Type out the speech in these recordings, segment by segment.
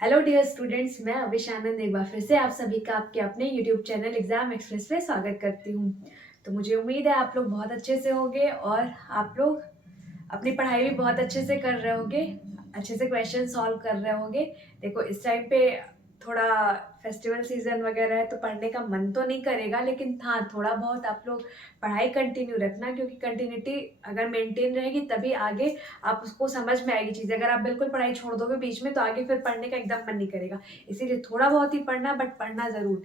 Hello dear students, मैं अविश आनंद एक बार फिर से आप सभी का आपके अपने यूट्यूब चैनल एग्जाम एक्सप्रेस में स्वागत करती हूँ। तो मुझे उम्मीद है आप लोग बहुत अच्छे से होंगे और आप लोग अपनी पढ़ाई भी बहुत अच्छे से कर रहे होंगे, अच्छे से क्वेश्चन सॉल्व कर रहे होंगे। देखो इस टाइम पे थोड़ा फेस्टिवल सीजन वगैरह है तो पढ़ने का मन तो नहीं करेगा, लेकिन हाँ थोड़ा बहुत आप लोग पढ़ाई कंटिन्यू रखना, क्योंकि कंटिन्यूटी अगर मेंटेन रहेगी तभी आगे आप उसको समझ में आएगी चीज़। अगर आप बिल्कुल पढ़ाई छोड़ दोगे बीच में तो आगे फिर पढ़ने का एकदम मन नहीं करेगा। इसीलिए थोड़ा बहुत ही पढ़ना, बट पढ़ना ज़रूर।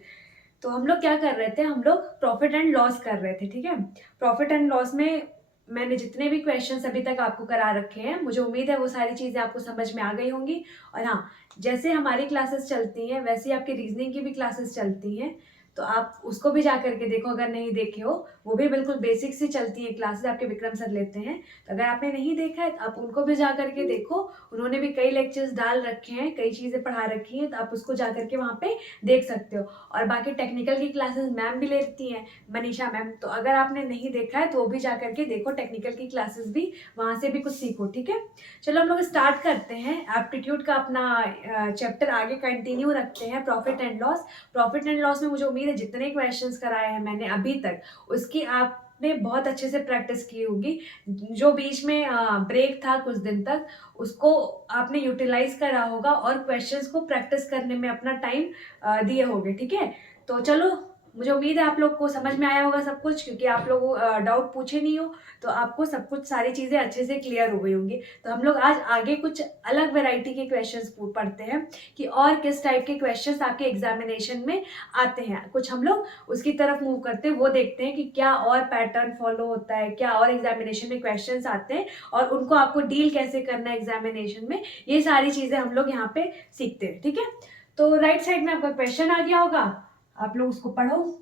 तो हम लोग क्या कर रहे थे, हम लोग प्रॉफिट एंड लॉस कर रहे थे, ठीक है। प्रॉफिट एंड लॉस में मैंने जितने भी क्वेश्चंस अभी तक आपको करा रखे हैं, मुझे उम्मीद है वो सारी चीज़ें आपको समझ में आ गई होंगी। और हाँ, जैसे हमारी क्लासेस चलती हैं वैसे ही आपकी रीजनिंग की भी क्लासेस चलती हैं, तो आप उसको भी जा करके देखो अगर नहीं देखे हो। वो भी बिल्कुल बेसिक से चलती है क्लासेस, आपके विक्रम सर लेते हैं। तो अगर आपने नहीं देखा है तो आप उनको भी जा करके देखो। उन्होंने भी कई लेक्चर्स डाल रखे हैं, कई चीज़ें पढ़ा रखी हैं, तो आप उसको जा करके वहाँ पे देख सकते हो। और बाकी टेक्निकल की क्लासेस मैम भी लेती हैं, मनीषा मैम। तो अगर आपने नहीं देखा है तो वो भी जा करके देखो, टेक्निकल की क्लासेस भी, वहाँ से भी कुछ सीखो, ठीक है। चलो हम लोग स्टार्ट करते हैं। एप्टीट्यूड का अपना चैप्टर आगे कंटिन्यू रखते हैं, profit and loss. Profit and loss में मुझे उम्मीद है जितने क्वेश्चंस कराए हैं मैंने अभी तक, उसकी आपने बहुत अच्छे से प्रैक्टिस की होगी। जो बीच में ब्रेक था कुछ दिन तक, उसको आपने यूटिलाइज करा होगा और क्वेश्चंस को प्रैक्टिस करने में अपना टाइम दिए होंगे, ठीक है। तो चलो, मुझे उम्मीद है आप लोग को समझ में आया होगा सब कुछ, क्योंकि आप लोग डाउट पूछे नहीं हो तो आपको सब कुछ सारी चीज़ें अच्छे से क्लियर हो गई होंगी। तो हम लोग आज आगे कुछ अलग वैरायटी के क्वेश्चंस पढ़ते हैं कि और किस टाइप के क्वेश्चंस आपके एग्जामिनेशन में आते हैं। कुछ हम लोग उसकी तरफ मूव करते हैं, वो देखते हैं कि क्या और पैटर्न फॉलो होता है, क्या और एग्जामिनेशन में क्वेश्चंस आते हैं और उनको आपको डील कैसे करना है एग्जामिनेशन में। ये सारी चीज़ें हम लोग यहाँ पे सीखते हैं, ठीक है। तो राइट साइड में आपका क्वेश्चन आ गया होगा, आप लोग उसको पढ़ो।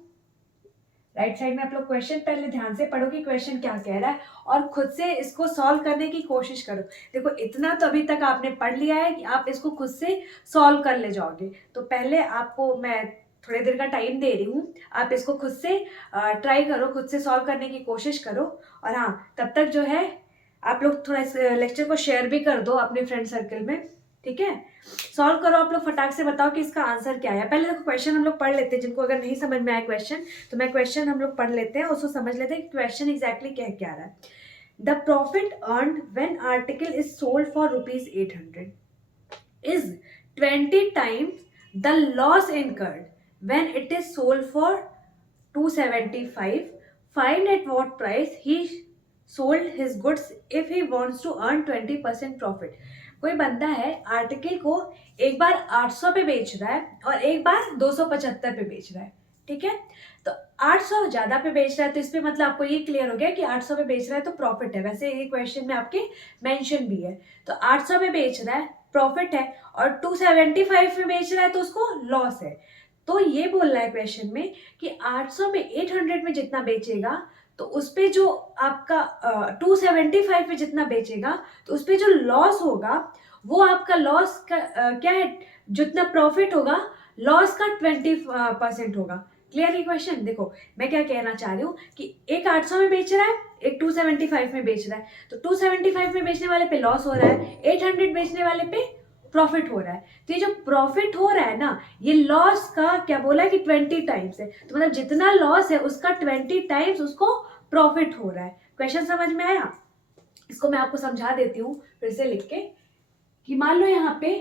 राइट साइड में आप लोग क्वेश्चन पहले ध्यान से पढ़ो कि क्वेश्चन क्या कह रहा है और खुद से इसको सॉल्व करने की कोशिश करो। देखो इतना तो अभी तक आपने पढ़ लिया है कि आप इसको खुद से सॉल्व कर ले जाओगे। तो पहले आपको मैं थोड़ी देर का टाइम दे रही हूँ, आप इसको खुद से ट्राई करो, खुद से सॉल्व करने की कोशिश करो। और हाँ, तब तक जो है आप लोग थोड़ा इस लेक्चर को शेयर भी कर दो अपने फ्रेंड सर्कल में, ठीक है। सॉल्व करो आप लोग, फटाक से बताओ कि इसका आंसर क्या है। पहले देखो क्वेश्चन हम लोग पढ़ लेते हैं, जिनको अगर नहीं समझ में आया क्वेश्चन तो मैं क्वेश्चन हम लोग पढ़ लेते हैं, उसको समझ लेते हैं कि क्वेश्चन एग्जैक्टली कह क्या रहा है। The profit earned when article is sold for ₹800 is 20 times the loss incurred when it is sold for 275. Find at what price he sold his goods if he wants to earn 20% profit. कोई बंदा है, article को एक बार 800 पे बेच रहा है और एक बार 275 पे बेच रहा है, ठीक है। तो 800 ज्यादा पे बेच रहा है, तो इस पे मतलब आपको ये क्लियर हो गया कि 800 पे बेच रहा है तो प्रॉफिट है। वैसे ये क्वेश्चन में आपके मेंशन भी है। तो 800 पे बेच रहा है, प्रॉफिट है, और 275 में बेच रहा है तो उसको लॉस है। तो ये बोल रहा है क्वेश्चन में कि 800 में 800 में जितना बेचेगा तो उस पे जो आपका 275 में जितना बेचेगा तो उस पे जो लॉस होगा वो आपका लॉस का क्या है, जितना प्रॉफिट होगा लॉस का 20% होगा। क्लियर है क्वेश्चन। देखो मैं क्या कहना चाह रही हूँ कि एक 800 में बेच रहा है, एक 275 में बेच रहा है। तो 275 में बेचने वाले पे लॉस हो रहा है, 800 बेचने वाले पे प्रॉफिट हो रहा है। तो ये जो प्रॉफिट हो रहा है ना, ये लॉस का क्या बोला है कि 20 टाइम्स है। तो मतलब जितना लॉस है उसका 20 टाइम्स उसको प्रॉफिट हो रहा है। क्वेश्चन समझ में आया? इसको मैं आपको समझा देती हूँ फिर से लिख के, कि मान लो यहाँ पे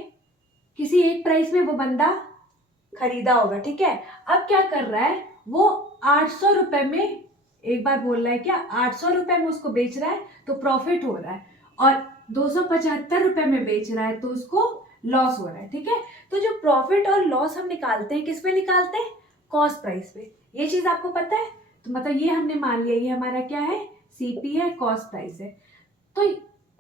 किसी एक प्राइस में वो बंदा खरीदा होगा, ठीक है। अब क्या कर रहा है, वो 800 रुपए में, एक बार बोल रहा है क्या, 800 रुपए में उसको बेच रहा है तो प्रॉफिट हो रहा है, और 275 रुपए में बेच रहा है तो उसको लॉस हो रहा है, ठीक है। तो जो प्रॉफिट और लॉस हम निकालते हैं किस पे निकालते हैं, कॉस्ट प्राइस पे। ये चीज आपको पता है। तो मतलब ये हमने मान लिया ये हमारा क्या है, सीपी है, कॉस्ट प्राइस है। तो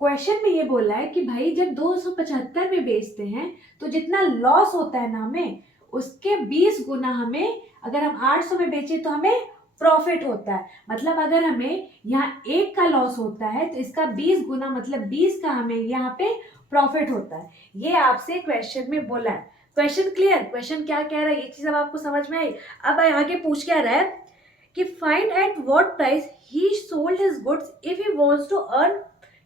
क्वेश्चन में ये बोला है कि भाई जब 275 में बेचते हैं तो जितना लॉस होता है ना हमें, उसके 20 गुना हमें, अगर हम 800 में बेचे तो हमें प्रॉफिट होता है। मतलब अगर हमें यहाँ 1 का लॉस होता है तो इसका 20 गुना मतलब 20 का हमें यहाँ पे प्रॉफिट होता है। ये आपसे क्वेश्चन में बोला है। Question clear? क्वेश्चन क्या कह रहा है ये चीज अब आपको समझ में आई। अब आगे पूछ क्या रहा है कि find at what price he sold his goods if he wants to earn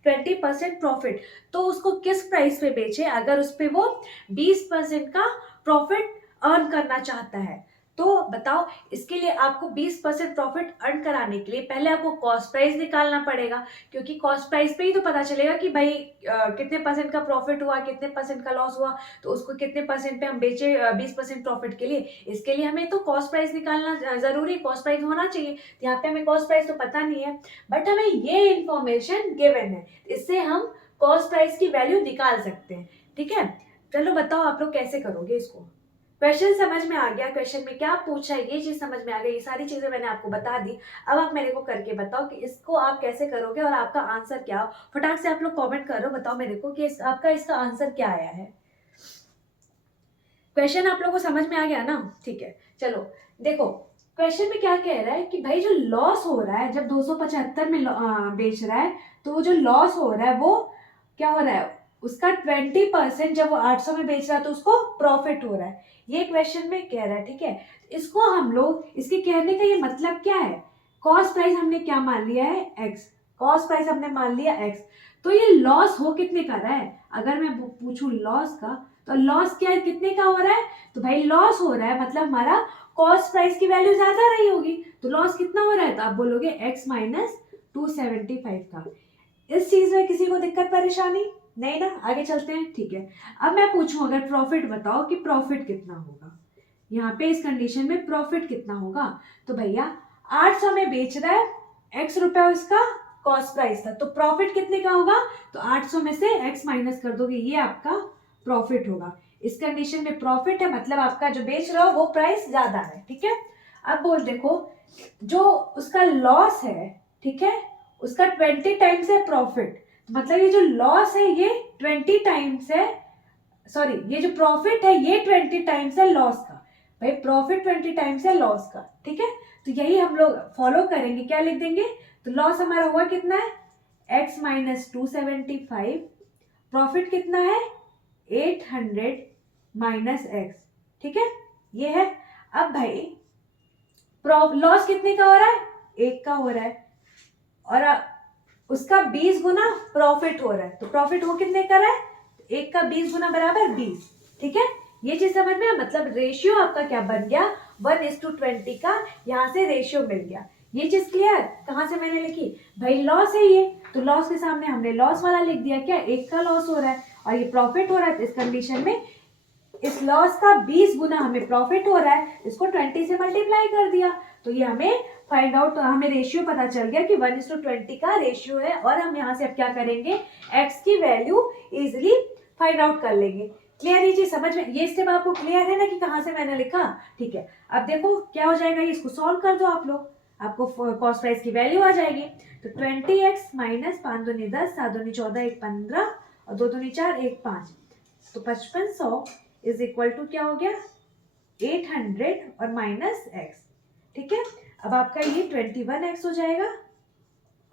20% profit, तो उसको किस प्राइस पे बेचे अगर उस पे वो 20% का प्रॉफिट अर्न करना चाहता है। तो बताओ, इसके लिए आपको 20% प्रॉफिट अर्न कराने के लिए पहले आपको कॉस्ट प्राइस निकालना पड़ेगा, क्योंकि कॉस्ट प्राइस पे ही तो पता चलेगा कि भाई कितने परसेंट का प्रॉफिट हुआ, कितने परसेंट का लॉस हुआ, तो उसको कितने परसेंट पे हम बेचे 20% प्रॉफिट के लिए। इसके लिए हमें तो कॉस्ट प्राइस निकालना जरूरी, कॉस्ट प्राइस होना चाहिए। यहाँ पे हमें कॉस्ट प्राइस तो पता नहीं है, बट हमें ये इंफॉर्मेशन गिवन है, इससे हम कॉस्ट प्राइस की वैल्यू निकाल सकते हैं। ठीक है, चलो बताओ आप लोग कैसे करोगे इसको। क्वेश्चन समझ में आ गया, क्वेश्चन में क्या पूछा है ये चीज समझ में आ गई, ये सारी चीजें मैंने आपको बता दी। अब आप मेरे को करके बताओ कि इसको आप कैसे करोगे और आपका आंसर क्या हो। फटाक से आप लोग कमेंट करो, बताओ मेरे को कि आपका इसका आंसर क्या आया है। क्वेश्चन आप लोगों को समझ में आ गया ना? ठीक है, चलो देखो क्वेश्चन में क्या कह रहा है कि भाई जो लॉस हो रहा है जब 275 में बेच रहा है, तो जो लॉस हो रहा है वो क्या हो रहा है, उसका 20% जब वो 800 में बेच रहा है तो उसको प्रॉफिट हो रहा है। ये क्वेश्चन में कह रहा है। ठीक है, इसको हम लोग, इसके कहने का ये मतलब क्या है, कॉस्ट प्राइस हमने क्या मान लिया है, एक्स। कॉस्ट प्राइस हमने मान लिया एक्स, तो ये लॉस हो कितने का रहा है, अगर मैं पूछूं लॉस का, तो लॉस क्या है, कितने का हो रहा है, तो भाई लॉस हो रहा है मतलब हमारा कॉस्ट प्राइस की वैल्यू ज्यादा रही होगी, तो लॉस कितना हो रहा है, तो आप बोलोगे x माइनस 275 का। इस चीज में किसी को दिक्कत परेशानी नहीं ना? आगे चलते हैं। ठीक है, अब मैं पूछूं अगर प्रॉफिट बताओ कि प्रॉफिट कितना होगा, यहाँ पे इस कंडीशन में प्रॉफिट कितना होगा, तो भैया 800 में बेच रहा है, x रुपया उसका कॉस्ट प्राइस था, तो प्रॉफिट कितने का होगा, तो 800 में से x माइनस कर दोगे, ये आपका प्रॉफिट होगा। इस कंडीशन में प्रॉफिट है मतलब आपका जो बेच रहा हो वो प्राइस ज्यादा है। ठीक है, अब बोल देखो जो उसका लॉस है, ठीक है, उसका 20 टाइम्स है प्रॉफिट, मतलब ये जो लॉस है ये 20 टाइम्स है, सॉरी ये जो प्रॉफिट है ये 20 टाइम्स है लॉस का। भाई प्रॉफिट 20 टाइम्स है लॉस का। ठीक है, तो यही हम लोग फॉलो करेंगे, क्या लिख देंगे, तो लॉस हमारा हुआ कितना है, x माइनस 275, प्रॉफिट कितना है 800 माइनस एक्स। ठीक है, ये है। अब भाई लॉस कितने का हो रहा है, 1 का हो रहा है, और उसका 20 गुना प्रॉफिट हो रहा है, तो प्रॉफिट हो कितने का रहा है, 1 का 20 गुना बराबर 20। ठीक है, ये चीज समझ में, मतलब रेशियो आपका क्या बन गया, 1:20 का यहाँ से रेशियो मिल गया। ये चीज क्लियर, कहाँ से मैंने लिखी, भाई लॉस है ये, तो लॉस के सामने हमने लॉस वाला लिख दिया, क्या 1 का लॉस हो रहा है और ये प्रॉफिट हो रहा है, तो इस कंडीशन में इस लॉस का 20 गुना हमें प्रॉफिट हो रहा है, इसको 20 से मल्टीप्लाई कर दिया, तो ये हमें फाइंड आउट, हमें रेशियो पता चल गया कि 1:20 का रेशियो है, और हम यहाँ से अब क्या करेंगे, x की वैल्यू इजिली फाइंड आउट कर लेंगे। क्लियर, ये चीज समझ में, ये स्टेप आपको क्लियर है ना कि कहाँ से मैंने लिखा। ठीक है, अब देखो क्या हो जाएगा, इसको सॉल्व कर दो आप लोग, आपको कॉस्ट प्राइस की वैल्यू आ जाएगी। तो 20x माइनस 5 दूनी 10, 7 दूनी 14, 1 15 और 2 दूनी 4, 1 5, तो 5500 इज इक्वल टू क्या हो गया 800 और माइनस x। ठीक है, अब आपका ये 21x हो जाएगा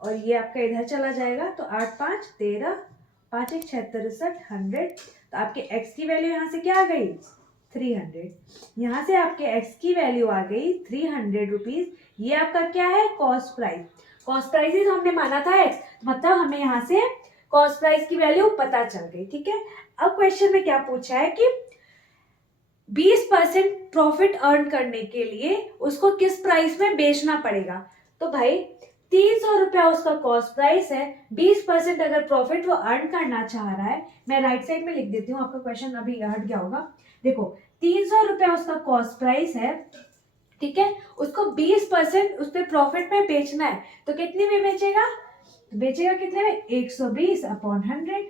और ये आपका इधर चला जाएगा, तो 8 5 13, 5 1 76 100, तो आपके x की वैल्यू यहाँ से क्या आ गई 300, यहाँ से आपके x की वैल्यू आ गई 300 रुपीज। ये आपका क्या है, कॉस्ट प्राइस। कॉस्ट प्राइस ही तो हमने माना था x, मतलब हमें यहाँ से कॉस्ट प्राइस की वैल्यू पता चल गई। ठीक है, अब क्वेश्चन में क्या पूछा है कि 20% प्रॉफिट अर्न करने के लिए उसको किस प्राइस में बेचना पड़ेगा, तो भाई 300 रुपया उसका कॉस्ट प्राइस है, 20% अगर प्रॉफिट वो अर्न करना चाह रहा है, मैं राइट साइड में लिख देती हूँ, आपका क्वेश्चन अभी हट गया होगा। देखो 300 रुपया उसका कॉस्ट प्राइस है, ठीक है, उसको 20% उस पर प्रॉफिट में बेचना है, तो कितने में बेचेगा, तो बेचेगा कितने में 120 अपॉन 100।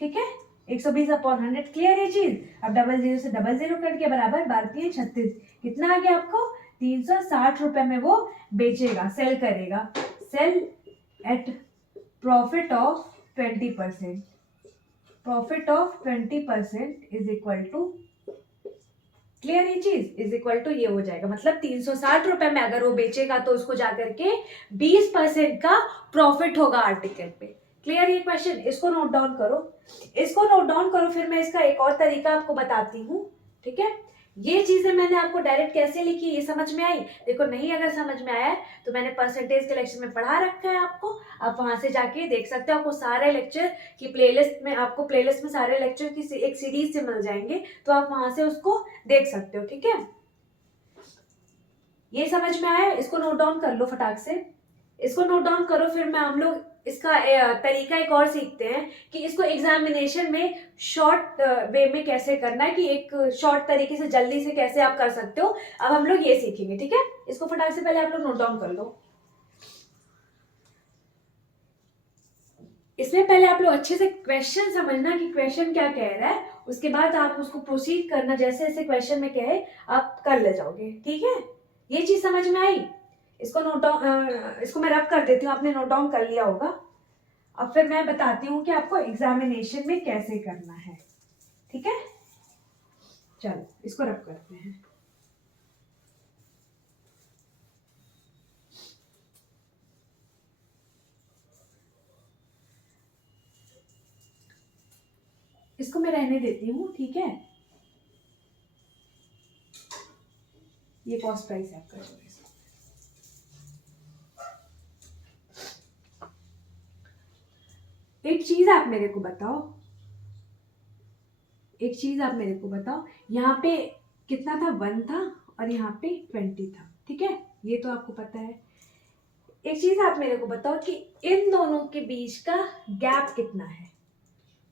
ठीक है, 120 अपॉन 100, क्लियर है चीज। अब 00 से 00 कट के बराबर 12 36, कितना आ गया आपको 360 रुपए में वो बेचेगा, सेल करेगा, sell at profit of 20%, profit of 20% is equal to, clear ये चीज, इज इक्वल टू ये हो जाएगा, मतलब 360 रुपए में अगर वो बेचेगा तो उसको जाकर के 20% का प्रॉफिट होगा आर्टिकल पे। क्लियर ये क्वेश्चन, इसको नोट डाउन करो, इसको नोट डाउन करो, फिर मैं इसका एक और तरीका आपको बताती हूँ। ठीक है, ये चीजें मैंने आपको डायरेक्ट कैसे लिखी, ये समझ में आई? देखो नहीं अगर समझ में आया है तो मैंने परसेंटेज के लेक्चर में पढ़ा रखा है आपको, आप वहां से जाके देख सकते हो। आपको सारे लेक्चर की प्लेलिस्ट में, आपको प्लेलिस्ट में सारे लेक्चर की एक सीरीज से मिल जाएंगे, तो आप वहां से उसको देख सकते हो। ठीक है, ये समझ में आया? इसको नोट डाउन कर लो फटाक से, इसको नोट डाउन करो। फिर मैं हम लोग इसका तरीका एक और सीखते हैं कि इसको एग्जामिनेशन में शॉर्ट वे में कैसे करना है, कि एक शॉर्ट तरीके से जल्दी से कैसे आप कर सकते हो। अब हम लोग ये सीखेंगे। ठीक है, इसको फटाक से पहले आप लोग नोट डाउन कर लो। इसमें पहले आप लोग अच्छे से क्वेश्चन समझना कि क्वेश्चन क्या कह रहा है, उसके बाद आप उसको प्रोसीड करना, जैसे जैसे क्वेश्चन में कहे आप कर ले जाओगे। ठीक है, ये चीज समझ में आई? इसको नोट डाउन, इसको मैं रब कर देती हूँ, आपने नोट डाउन कर लिया होगा। अब फिर मैं बताती हूँ कि आपको एग्जामिनेशन में कैसे करना है। ठीक है, चलो इसको रब करते हैं। इसको मैं रहने देती हूँ। ठीक है, ये कॉस्ट प्राइस है आपका। एक चीज आप मेरे को बताओ, एक चीज आप मेरे को बताओ, यहाँ पे कितना था? 1 था और यहाँ पे 20 था। ठीक है, ये तो आपको पता है। एक चीज आप मेरे को बताओ कि इन दोनों के बीच का गैप कितना है?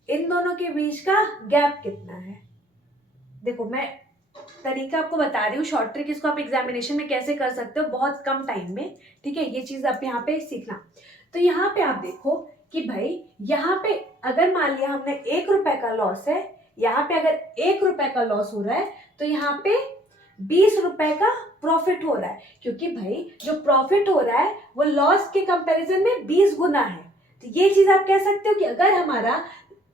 इन दोनों के बीच का गैप कितना है? देखो मैं तरीका आपको बता रही हूँ, शॉर्ट ट्रिक, इसको आप एग्जामिनेशन में कैसे कर सकते हो बहुत कम टाइम में। ठीक है, ये चीज आप यहाँ पे सीखना। तो यहाँ पे आप देखो कि भाई यहाँ पे अगर मान लिया हमने 1 रुपए का लॉस है, यहाँ पे अगर 1 रुपए का लॉस हो रहा है तो यहाँ पे 20 रुपए का प्रॉफिट हो रहा है, क्योंकि भाई जो प्रॉफिट हो रहा है वो लॉस के कंपैरिजन में 20 गुना है। तो ये चीज आप कह सकते हो कि अगर हमारा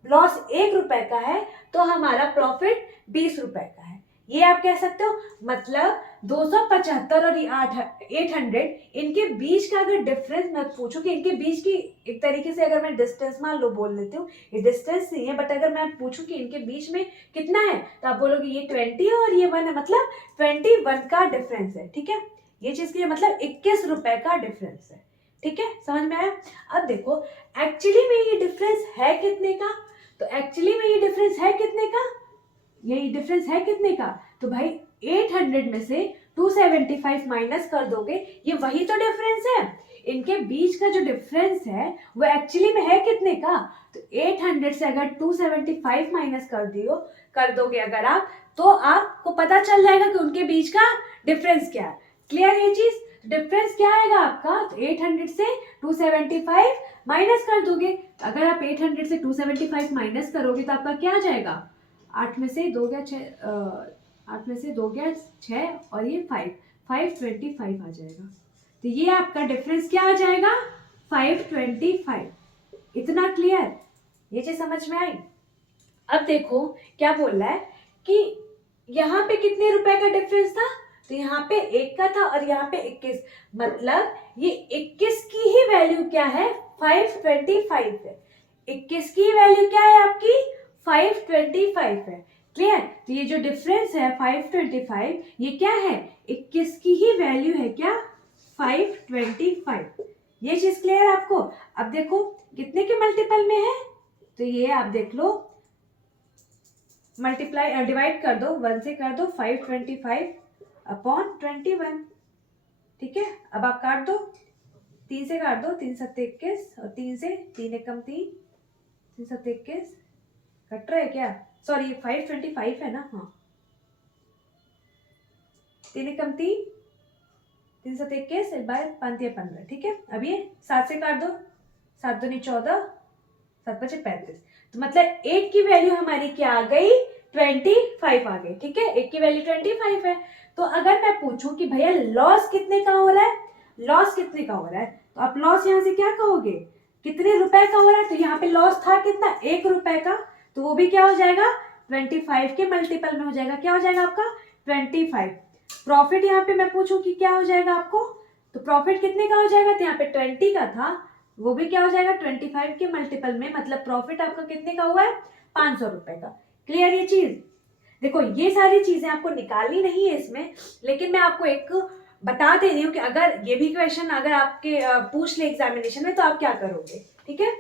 लॉस 1 रुपए का है तो हमारा प्रॉफिट 20 रुपए का है, ये आप कह सकते हो। मतलब 275 और 800, इनके बीच का अगर डिफरेंस मैं पूछूं कि इनके बीच की, एक तरीके से अगर मैं डिस्टेंस मान लो बोल लेती हूँ, ये डिस्टेंस नहीं है, बट अगर मैं पूछूं कि इनके बीच में कितना है तो आप बोलोगे ये 20 है और ये 1 है, मतलब 21 का डिफरेंस है। ठीक है, ये चीज की मतलब 21 रुपए का डिफरेंस है। ठीक है, समझ में आया? अब देखो एक्चुअली में ये डिफरेंस है कितने का? तो एक्चुअली में ये डिफरेंस है कितने का? यही डिफरेंस है कितने का? तो भाई 800 में से 275 माइनस कर दोगे, ये वही तो डिफरेंस है। इनके बीच का जो डिफरेंस है वो एक्चुअली में है कितने का? तो 800 से अगर 275 माइनस कर दोगे अगर आप, तो आपको पता चल जाएगा कि उनके बीच का डिफरेंस क्या है। क्लियर ये चीज? डिफरेंस क्या आएगा आपका? तो 800 से 275 माइनस कर दोगे। अगर आप 800 से 275 माइनस करोगे तो आपका क्या आ जाएगा? 8 में से 2 गया 6, 8 में से 2 गया 6 और ये 525 आ जाएगा। तो ये आपका डिफरेंस क्या आ जाएगा? 525। इतना क्लियर? ये चीज समझ में आई? अब देखो क्या बोल रहा है कि यहाँ पे कितने रुपए का डिफरेंस था? तो यहाँ पे 1 का था और यहाँ पे 21, मतलब ये 21 की ही वैल्यू क्या है? 525 है। 21 की वैल्यू क्या है आपकी? 525 है। क्लियर? तो ये जो डिफरेंस है 525, ये क्या है? 21 की ही वैल्यू है क्या? 525। ये चीज क्लियर आपको? अब देखो कितने के मल्टीपल में है, तो ये आप देख लो, मल्टीप्लाई डिवाइड कर दो, 1 से कर दो, 525 अपॉन 21। ठीक है, अब आप काट दो, 3 से काट दो, 3 7 21 और 3 से 3 एकम 3, 3 7 21 कट रहा है क्या? सॉरी 525 है ना? हाँ, 3 एकम 3, 3 7 21 बाय 5 15। ठीक है, अब ये 7 से काट दो, 7 दूनी 14, 7 5 35। तो मतलब 1 की वैल्यू हमारी क्या आ गई? 25 आ गई। ठीक है, 1 की वैल्यू 25 है। तो अगर मैं पूछूं कि भैया लॉस कितने का हो रहा है, लॉस कितने का हो रहा है, तो आप लॉस यहाँ से क्या कहोगे? कितने रुपए का हो रहा है? तो यहाँ पे लॉस था कितना? 1 रुपए का, तो वो भी क्या हो जाएगा? 25 के मल्टीपल में हो जाएगा। क्या हो जाएगा आपका? 25। प्रॉफिट यहाँ पे मैं पूछूं कि क्या हो जाएगा आपको, तो प्रॉफिट कितने का हो जाएगा? तो यहाँ पे 20 का था, वो भी क्या हो जाएगा? 25 के मल्टीपल में, मतलब प्रॉफिट आपका कितने का हुआ है? 500 रुपए का। क्लियर ये चीज? देखो ये सारी चीजें आपको निकालनी नहीं है इसमें, लेकिन मैं आपको एक बता दे रही हूँ कि अगर ये भी क्वेश्चन अगर आपके पूछ ले एग्जामिनेशन में तो आप क्या करोगे, ठीक है।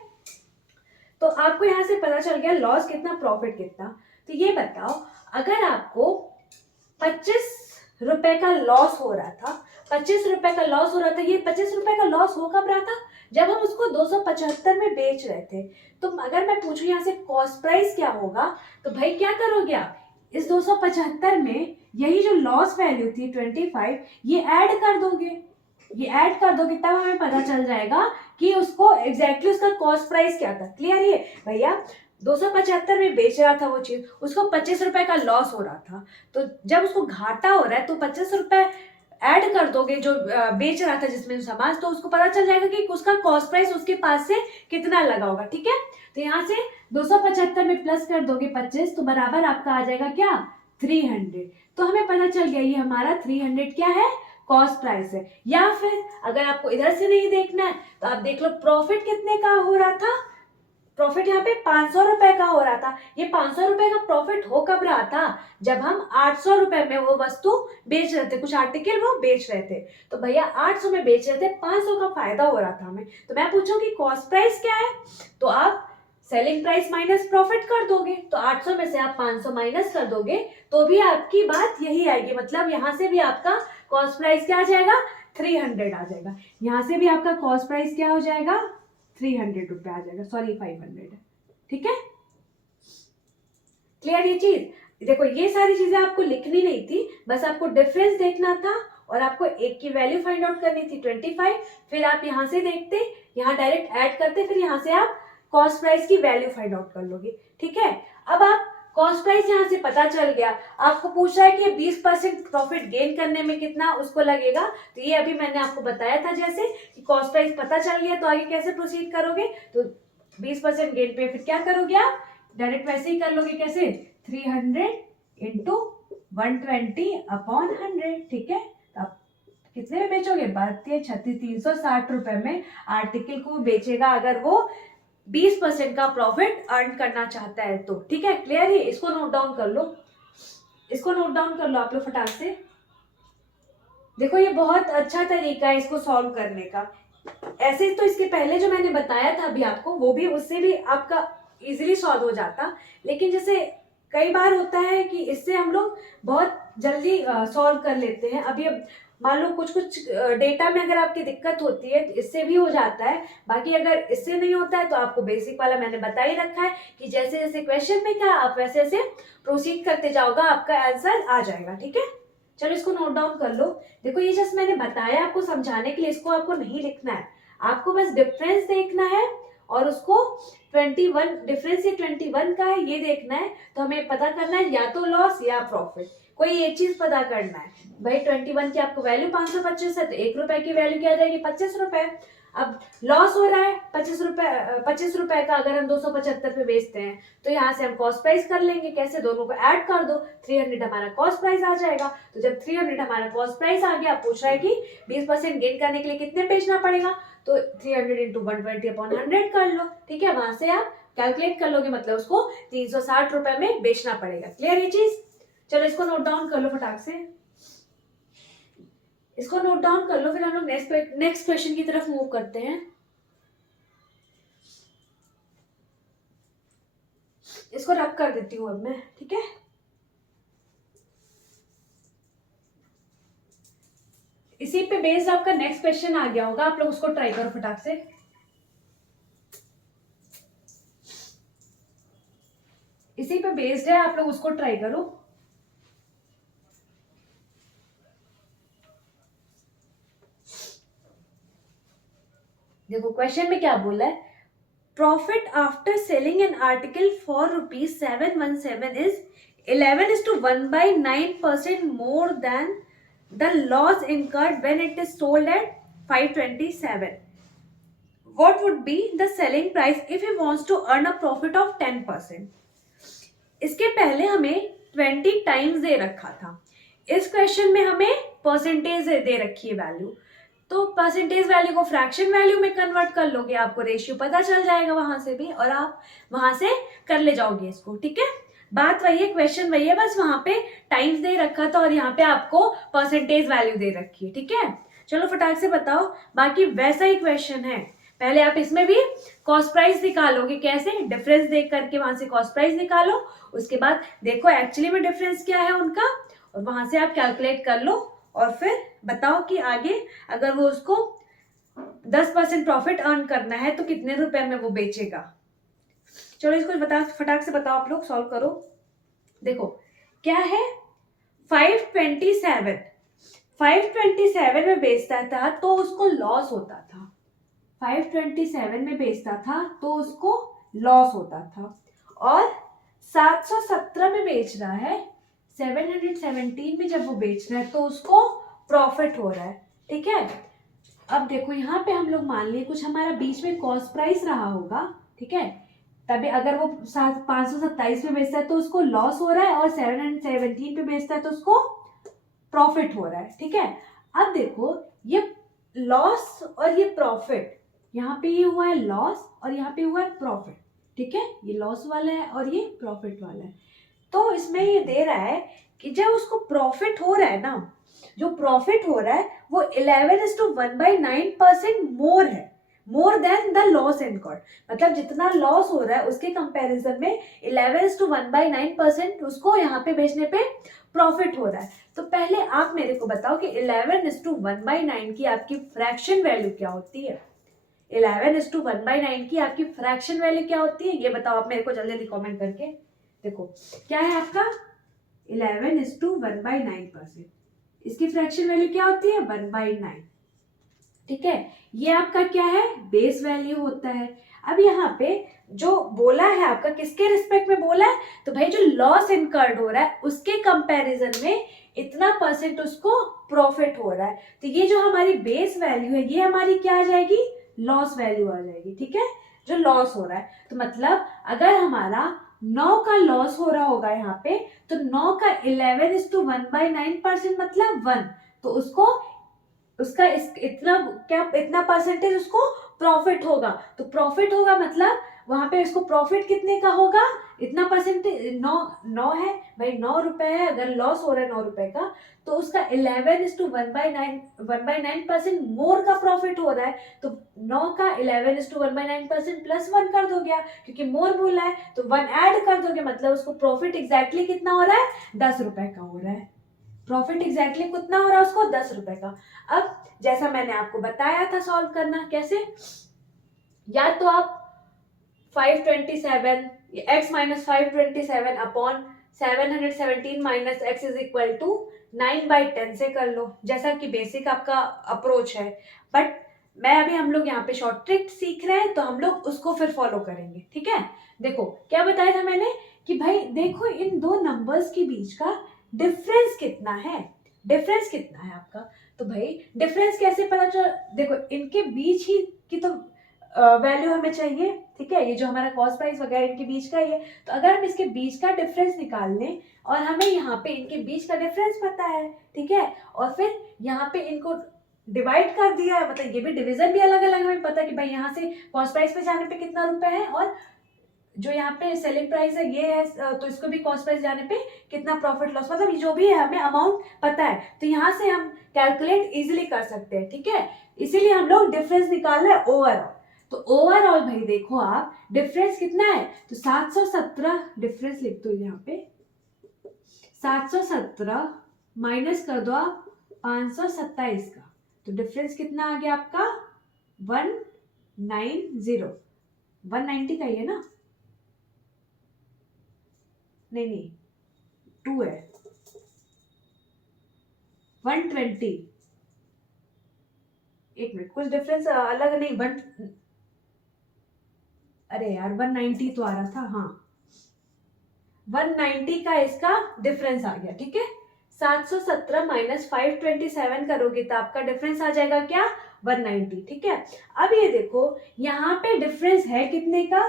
तो आपको यहाँ से पता चल गया लॉस कितना, प्रॉफिट कितना। तो ये बताओ, अगर आपको 25 रुपए का लॉस हो रहा था, 25 रुपए का लॉस हो रहा था, ये 25 रुपए का लॉस हो कब रहा था, जब हम उसको 275 में बेच रहे थे। तो अगर मैं पूछूं यहाँ से कॉस्ट प्राइस क्या होगा, तो भाई क्या करोगे आप, इस 275 में यही जो लॉस वैल्यू थी 25, ये ऐड कर दोगे, ये ऐड कर दोगे, तब हमें पता चल जाएगा कि उसको एग्जैक्टली उसका कॉस्ट प्राइस क्या था। क्लियर ये भैया, 275 में बेच रहा था वो चीज, उसको 25 रुपए का लॉस हो रहा था, तो जब उसको घाटा हो रहा है तो 25 रुपए ऐड कर दोगे जो बेच रहा था जिसमें सामान, तो उसको पता चल जाएगा कि उसका कॉस्ट प्राइस उसके पास से कितना लगा होगा, ठीक है। तो यहाँ से 275 में प्लस कर दोगे 25, तो बराबर आपका आ जाएगा क्या, 300। तो हमें पता चल गया ये हमारा 300 क्या है, कॉस्ट प्राइस है। या फिर अगर आपको इधर से नहीं देखना है तो आप देख लो प्रॉफिट कितने का हो रहा था, प्रॉफिट यहाँ पे 500 रुपए का हो रहा था। ये 500 रुपए का प्रॉफिट हो कब रहा था, जब हम 800 रुपए में वो वस्तु बेच रहे थे, कुछ आर्टिकल वो बेच रहे थे, तो भैया 800 में बेच रहे थे, 500 का फायदा हो रहा था हमें। तो मैं पूछूंगी कॉस्ट प्राइस क्या है, तो आप सेलिंग प्राइस माइनस प्रॉफिट कर दोगे, तो 800 में से आप 500 माइनस कर दोगे तो भी आपकी बात यही आएगी, मतलब यहाँ से भी आपका कॉस्ट प्राइस क्या आ जाएगा, 300 आ जाएगा। यहाँ से भी आपका कॉस्ट प्राइस क्या हो जाएगा, 300 रुपए आ जाएगा, सॉरी 500, ठीक है। क्लियर ये चीज, देखो ये सारी चीजें आपको लिखनी नहीं थी, बस आपको डिफरेंस देखना था और आपको एक की वैल्यू फाइंड आउट करनी थी 25, फिर आप यहाँ से देखते, यहाँ डायरेक्ट ऐड करते, फिर यहाँ से आप कॉस्ट प्राइस की वैल्यू फाइंड आउट कर लोगे, ठीक है। अब आप कॉस्ट प्राइस यहाँ से पता चल गया, आपको पूछ रहा है कि 20% प्रॉफिट गेन करने में कितना उसको लगेगा, तो ये अभी मैंने आपको बताया था जैसे कि कॉस्ट प्राइस पता चल गया तो आगे कैसे प्रोसीड करोगे, तो 20% गेन पे फिर क्या करोगे आप, डायरेक्ट वैसे ही कर लोगे, कैसे 300 इंटू 120/100, ठीक है। अब कितने में बेचोगे, 32-36 360 रुपए में आर्टिकल को बेचेगा अगर वो 20% का प्रॉफिट अर्न करना चाहता है तो, ठीक है। क्लियर है, इसको नोट डाउन कर लो, इसको नोट डाउन कर लो आप लोग फटाक से। देखो ये बहुत अच्छा तरीका है इसको सॉल्व करने का, ऐसे तो इसके पहले जो मैंने बताया था अभी आपको, वो भी उससे भी आपका इजीली सॉल्व हो जाता, लेकिन जैसे कई बार होता है कि इससे हम लोग बहुत जल्दी सॉल्व कर लेते हैं। अभी अब मान लो कुछ कुछ डेटा में अगर आपकी दिक्कत होती है तो इससे भी हो जाता है, बाकी अगर इससे नहीं होता है तो आपको बेसिक वाला मैंने बता ही रखा है कि जैसे जैसे क्वेश्चन में क्या आप वैसे वैसे प्रोसीड करते जाओगे, आपका आंसर आ जाएगा, ठीक है। चलो इसको नोट डाउन कर लो। देखो ये जस्ट मैंने बताया आपको समझाने के लिए, इसको आपको नहीं लिखना है, आपको बस डिफरेंस देखना है और उसको 21 डिफरेंस ये 21 का है ये देखना है, तो हमें पता करना है या तो लॉस या प्रॉफिट, कोई एक चीज पता करना है। भाई 21 की आपको वैल्यू 525 है तो 1 रुपए की वैल्यू क्या आ जाएगी, 25 रुपए। अब लॉस हो रहा है 25 रुपए का, अगर हम 275 पे बेचते हैं तो यहाँ से हम कॉस्ट प्राइस कर लेंगे, कैसे, दोनों को ऐड कर दो, 300 हमारा कॉस्ट प्राइस आ जाएगा। तो जब 300 हमारा कॉस्ट प्राइस आ गया, पूछ रहा है कि 20% गेन करने के लिए कितने बेचना पड़ेगा, तो 300 इंटू 120/100 कर लो, ठीक है। वहां से आप कैलकुलेट कर लोगे, मतलब उसको 360 रुपए में बेचना पड़ेगा। क्लियर ये चीज, चलो इसको नोट डाउन कर लो फटाक से, इसको नोट डाउन कर लो, फिर हम लोग नेक्स्ट क्वेश्चन की तरफ मूव करते हैं। इसको रब कर देती हूँ अब मैं, ठीक है। इसी पे बेस्ड आपका नेक्स्ट क्वेश्चन आ गया होगा, आप लोग उसको ट्राई करो फटाक से। इसी पे बेस्ड है, आप लोग उसको ट्राई करो। देखो क्वेश्चन में क्या बोला है, profit after selling an article for ₹717 is 11:1/9% more than the loss incurred when it is sold at 527. What would be the selling price if he wants to earn a profit of 10%? इसके पहले हमें 20 times they रखा था, इस question में हमें percentage दे रखी है वैल्यू, तो परसेंटेज वैल्यू को फ्रैक्शन वैल्यू में कन्वर्ट कर लोगे, आपको रेशियो पता चल जाएगा वहां से भी, और आप वहां से कर ले जाओगे इसको, ठीक है। बात वही है, क्वेश्चन वही है, बस वहां पे टाइम्स दे रखा था और यहाँ पे आपको परसेंटेज वैल्यू दे रखी है। ठीक है, चलो फटाक से बताओ। बाकी वैसा ही क्वेश्चन है, पहले आप इसमें भी कॉस्ट प्राइस निकालोगे। कैसे? डिफरेंस देख करके वहां से कॉस्ट प्राइस निकालो, उसके बाद देखो एक्चुअली में डिफरेंस क्या है उनका, और वहां से आप कैलकुलेट कर लो और फिर बताओ कि आगे अगर वो उसको 10% प्रॉफिट अर्न करना है तो कितने रुपए में वो बेचेगा। चलो इसको बता, फटाक से बताओ, आप लोग सॉल्व करो। देखो क्या है, 527 में बेचता था तो उसको लॉस होता था। 527 में बेचता था तो उसको लॉस होता था, और 717 में बेच रहा है, 717 में जब वो बेच रहा है तो उसको प्रॉफिट हो रहा है। ठीक है, अब देखो यहाँ पे हम लोग मान लिए कुछ हमारा बीच में कॉस्ट प्राइस रहा होगा। ठीक है, तभी अगर वो 527 में बेचता है तो उसको लॉस हो रहा है, और 717 पे बेचता है तो उसको प्रॉफिट हो रहा है। ठीक है, अब देखो ये लॉस और ये प्रॉफिट, यहाँ पे ये हुआ है लॉस और यहाँ पे हुआ है प्रॉफिट। ठीक है, ये लॉस वाला है और ये प्रॉफिट वाला है। तो इसमें ये दे रहा है कि जब उसको प्रॉफिट हो रहा है ना, जो प्रॉफिट हो रहा है वो 11:1/9% मोर है, more than the loss incurred. मतलब जितना लॉस हो रहा है उसके कंपैरिजन में 11:1/9% उसको यहाँ पे बेचने पे प्रॉफिट हो रहा है। तो पहले आप मेरे को बताओ कि 11:1/9 की आपकी फ्रैक्शन वैल्यू क्या होती है। 11:1/9 की आपकी फ्रैक्शन वैल्यू क्या होती है, ये बताओ आप मेरे को जल्दी जल्दी कॉमेंट करके। देखो क्या है आपका 11:1/9%, इसकी फ्रैक्शन वैल्यू क्या होती है 1/9। ठीक है, ये आपका क्या है बेस वैल्यू होता है। अब यहाँ पे जो बोला है आपका किसके रिस्पेक्ट में बोला है, तो भाई जो लॉस इनकर्ड हो रहा है उसके कंपैरिजन में इतना परसेंट उसको प्रॉफिट हो रहा है। तो ये जो हमारी बेस वैल्यू है ये हमारी क्या आ जाएगी, लॉस वैल्यू आ जाएगी। ठीक है, जो लॉस हो रहा है, तो मतलब अगर हमारा 9 का लॉस हो रहा होगा यहाँ पे, तो 9 का 11:1/9% मतलब 1, तो उसको उसका इतना परसेंटेज उसको प्रॉफिट होगा। तो प्रॉफिट होगा मतलब वहां पे उसको प्रॉफिट कितने का होगा, इतना परसेंटेज 9 है भाई, 9 रुपए है, अगर लॉस हो रहा है 9 रुपए का तो उसका 11:1/9% मोर का प्रॉफिट हो रहा है। तो 9 का 11:1/9% प्लस 1 कर दोगे आप, क्योंकि मोर बोला है तो 1 ऐड कर दोगे, मतलब उसको प्रॉफिट एग्जैक्टली कितना हो रहा है 10 रुपए का हो रहा है। प्रॉफिट एग्जैक्टली कितना हो रहा है उसको 10 रुपए का। अब जैसा मैंने आपको बताया था सॉल्व करना कैसे, या तो आप 527 x minus 527 upon 717 minus x is equal to 9/10 से कर लो, जैसा कि बेसिक आपका अप्रोच है। बट मैं अभी हम लोग यहाँ पे शॉर्ट ट्रिक सीख रहे हैं तो हम लोग उसको फिर फॉलो करेंगे। ठीक है, देखो क्या बताया था मैंने कि भाई देखो इन दो नंबर्स के बीच का डिफरेंस कितना है, डिफरेंस कितना है आपका। तो भाई डिफरेंस कैसे पता चल, देखो इनके बीच ही की तो वैल्यू हमें चाहिए। ठीक है, ये जो हमारा कॉस्ट प्राइस वगैरह इनके बीच का ही है, तो अगर हम इसके बीच का डिफरेंस निकाल लें और हमें यहाँ पे इनके बीच का डिफरेंस पता है, ठीक है, और फिर यहाँ पे इनको डिवाइड कर दिया है, मतलब ये भी डिवीजन भी अलग अलग हमें पता है कि भाई यहाँ से कॉस्ट प्राइस पे जाने पे कितना रुपए है, और जो यहाँ पे सेलिंग प्राइस है ये है, तो इसको भी कॉस्ट प्राइस जाने पे कितना प्रॉफिट लॉस, मतलब जो भी है हमें अमाउंट पता है, तो यहाँ से हम कैलकुलेट इजीली कर सकते हैं। ठीक है, इसीलिए हम लोग डिफरेंस निकाल रहे हैं ओवरऑल। तो ओवरऑल भाई देखो आप डिफरेंस कितना है, तो 717 डिफरेंस लिख दो यहाँ पे, 717 माइनस कर दो आप 527 का, तो डिफरेंस कितना आ गया आपका 190, 190 का ही है ना, नहीं 2 है, 120, एक मिनट कुछ डिफरेंस अलग नहीं, अरे यार 190 तो आ रहा था, हाँ 190 का इसका डिफरेंस आ गया। ठीक है, 717 माइनस 527 करोगे तो आपका डिफरेंस आ जाएगा क्या 190। ठीक है, अब ये देखो यहाँ पे डिफरेंस है कितने का,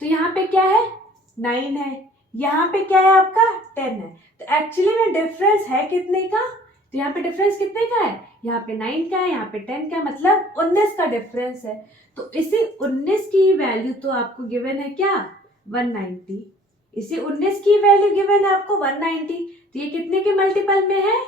तो यहाँ पे क्या है 9 है, यहाँ पे क्या है आपका 10 है, तो एक्चुअली में डिफरेंस है कितने का, तो यहाँ पे डिफरेंस कितने का है, यहाँ पे 9 का है, यहाँ पे 10 का है, मतलब 19 का डिफरेंस है। तो इसी 19 की वैल्यू तो आपको गिवन है क्या 190। इसी 19 की वैल्यू गिवन है आपको 190, तो ये कितने के मल्टीपल में है?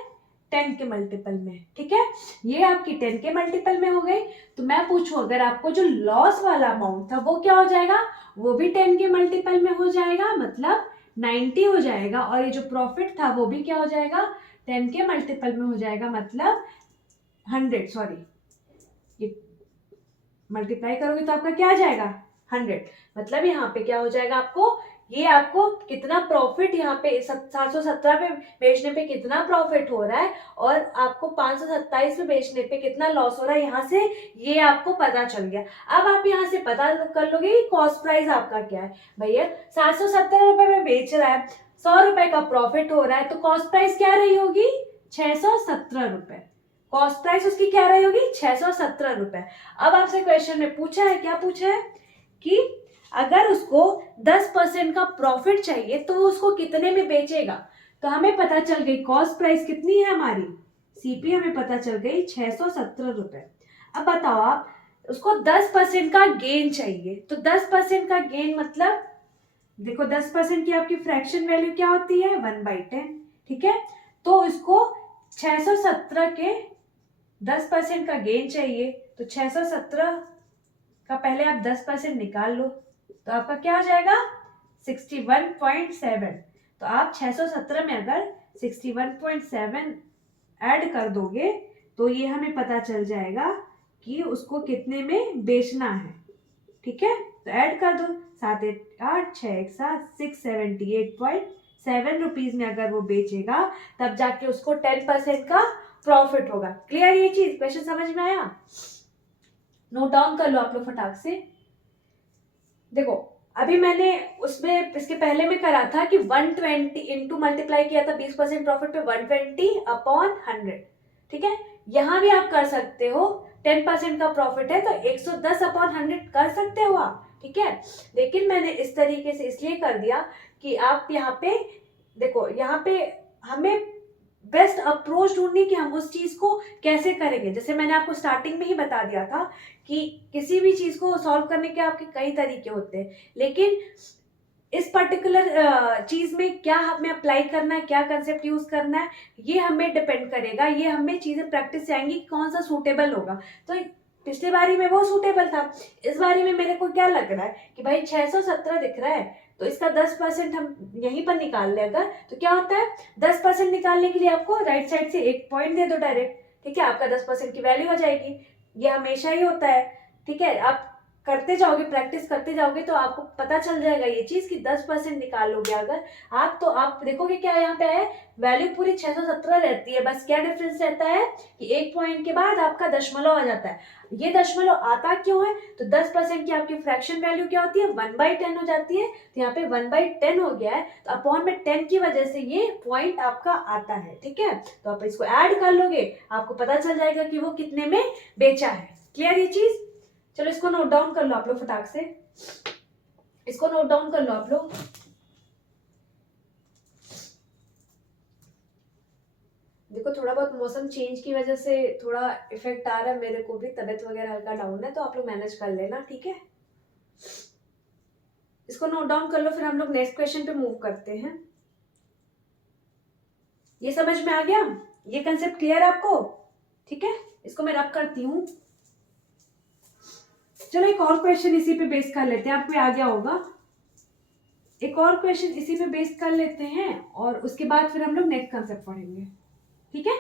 10 के मल्टीपल में, ठीक है। ये आपकी 10 के मल्टीपल में हो गई। तो मैं पूछूं अगर आपको जो लॉस वाला अमाउंट था वो क्या हो जाएगा? वो भी 10 के मल्टीपल में हो जाएगा, मतलब 90 हो जाएगा। और ये जो प्रॉफिट था वो भी क्या हो जाएगा? 10 के मल्टीपल में हो जाएगा, मतलब 100, सॉरी, ये मल्टीप्लाई करोगे तो आपका क्या आ जाएगा? 100। मतलब यहाँ पे क्या हो जाएगा आपको? ये आपको कितना प्रॉफिट यहाँ पे 717 पे बेचने पे कितना प्रॉफिट हो रहा है और आपको 527 पे बेचने पे कितना लॉस हो रहा है, यहाँ से ये आपको पता चल गया। अब आप यहाँ से पता कर लोगे कि कॉस्ट प्राइस आपका क्या है। भैया 770 रुपए में बेच रहा है, 100 रुपए का प्रॉफिट हो रहा है, तो कॉस्ट प्राइस क्या रही होगी? 617 रुपए। कॉस्ट प्राइस उसकी क्या रही होगी? 617 रुपए। अब आपसे क्वेश्चन में पूछा है, क्या पूछा है कि अगर उसको 10% का प्रॉफिट चाहिए तो वो उसको कितने में बेचेगा। तो हमें पता चल गई कॉस्ट प्राइस कितनी है हमारी, सीपी हमें पता चल गई 617 रुपए। अब बताओ आप, उसको 10% का गेन चाहिए, तो 10% का गेन मतलब देखो 10% की आपकी फ्रैक्शन वैल्यू क्या होती है? 1/10, ठीक है। तो इसको 617 के 10% का गेन चाहिए, तो 617 का पहले आप 10% निकाल लो, तो आपका क्या आ जाएगा? 61.7। तो आप 617 में अगर 61.7 ऐड कर दोगे तो ये हमें पता चल जाएगा कि उसको कितने में बेचना है, ठीक है। तो ऐड कर दो, 7 8 8 6 1 7 678.7 रुपीज में अगर वो बेचेगा तब जाके उसको 10% का प्रॉफिट होगा। क्लियर ये चीज? क्वेश्चन समझ में आया? नोट डाउन कर लो आप लोग फटाक से। देखो अभी मैंने उसमें इसके पहले में करा था कि 120 इंटू मल्टीप्लाई किया था 20% प्रॉफिट पे 120/100, ठीक है। यहां भी आप कर सकते हो, 10% का प्रॉफिट है तो 110/100 कर सकते हो आप, ठीक है। लेकिन मैंने इस तरीके से इसलिए कर दिया कि आप यहाँ पे देखो, यहाँ पे हमें बेस्ट अप्रोच ढूंढनी कि हम उस चीज को कैसे करेंगे। जैसे मैंने आपको स्टार्टिंग में ही बता दिया था कि किसी भी चीज को सॉल्व करने के आपके कई तरीके होते हैं, लेकिन इस पर्टिकुलर चीज में क्या हमें अप्लाई करना है, क्या कंसेप्ट यूज करना है, ये हमें डिपेंड करेगा। ये हमें चीजें प्रैक्टिस से आएंगी कि कौन सा सूटेबल होगा। तो पिछली बारी में वो सूटेबल था, इस बारी में मेरे को क्या लग रहा है कि भाई 617 दिख रहा है तो इसका 10% हम यहीं पर निकाल ले अगर, तो क्या होता है 10% निकालने के लिए आपको राइट साइड से एक पॉइंट दे दो डायरेक्ट, ठीक है। आपका 10% की वैल्यू हो जाएगी। ये हमेशा ही होता है, ठीक है। आप करते जाओगे, प्रैक्टिस करते जाओगे तो आपको पता चल जाएगा ये चीज कि 10% निकालोगे अगर आप, तो आप देखोगे क्या यहाँ पे है, वैल्यू पूरी 617 रहती है। बस क्या डिफरेंस रहता है कि एक पॉइंट के बाद आपका दशमलव आ जाता है। ये दशमलव आता क्यों है? तो 10% की आपकी फ्रैक्शन वैल्यू क्या होती है? 1/10 हो जाती है। तो यहाँ पे 1/10 हो गया है, तो अपॉन में 10 की वजह से ये पॉइंट आपका आता है, ठीक है। तो आप इसको ऐड कर लोगे, आपको पता चल जाएगा कि वो कितने में बेचा है। क्लियर ये चीज? चलो इसको नोट डाउन कर लो आप लोग फटाक से, इसको नोट डाउन कर लो आप लोग। देखो थोड़ा बहुत मौसम चेंज की वजह से थोड़ा इफेक्ट आ रहा है, मेरे को भी तबीयत वगैरह हल्का डाउन है, तो आप लोग मैनेज कर लेना, ठीक है। इसको नोट डाउन कर लो, फिर हम लोग नेक्स्ट क्वेश्चन पे मूव करते हैं। ये समझ में आ गया? ये कंसेप्ट क्लियर है आपको? ठीक है, इसको मैं रब करती हूँ। चलो एक और क्वेश्चन इसी पे बेस कर लेते हैं, आपको आ गया होगा। एक और क्वेश्चन इसी पे बेस कर लेते हैं और उसके बाद फिर हम लोग नेक्स्ट कंसेप्ट पढ़ेंगे, ठीक है।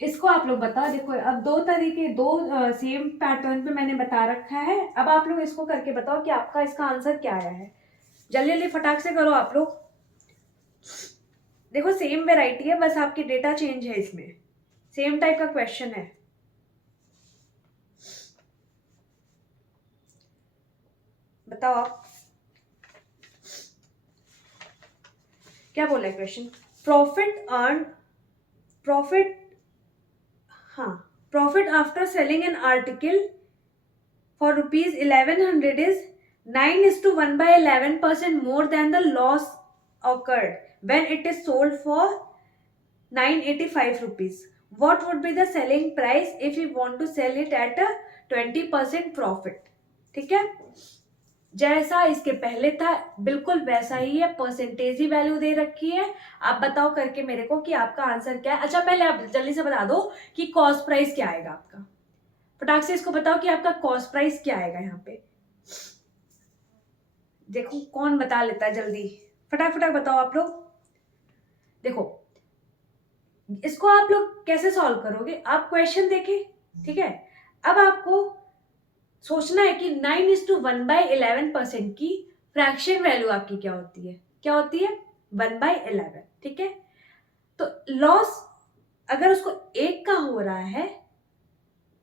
इसको आप लोग बताओ, देखो अब दो तरीके, दो सेम पैटर्न पे मैंने बता रखा है। अब आप लोग इसको करके बताओ कि आपका इसका आंसर क्या आया है। जल्दी जल्दी फटाक से करो आप लोग। देखो सेम वेराइटी है, बस आपकी डेटा चेंज है, इसमें सेम टाइप का क्वेश्चन है। बताओ आप क्या बोला है question. Profit after selling an article for ₹1100 is 9:1/11% more than the loss occurred when it is sold for ₹985. What would be the selling price if you want to sell it at a 20% profit? ठीक है, जैसा इसके पहले था बिल्कुल वैसा ही है, percentage ही value दे रखी है। आप बताओ करके मेरे को कि आपका आंसर क्या है। अच्छा पहले आप जल्दी से बता दो कि कॉस्ट प्राइस क्या आएगा आपका, फटाक से इसको बताओ कि आपका कॉस्ट प्राइस क्या आएगा। यहाँ पे देखो कौन बता लेता है जल्दी, फटाफट बताओ आप लोग। देखो इसको आप लोग कैसे सॉल्व करोगे, आप क्वेश्चन देखें, ठीक है। अब आपको सोचना है कि 9:1/11% की फ्रैक्शन वैल्यू आपकी क्या होती है, क्या होती है 1/11, ठीक है। तो लॉस अगर उसको 1 का हो रहा है,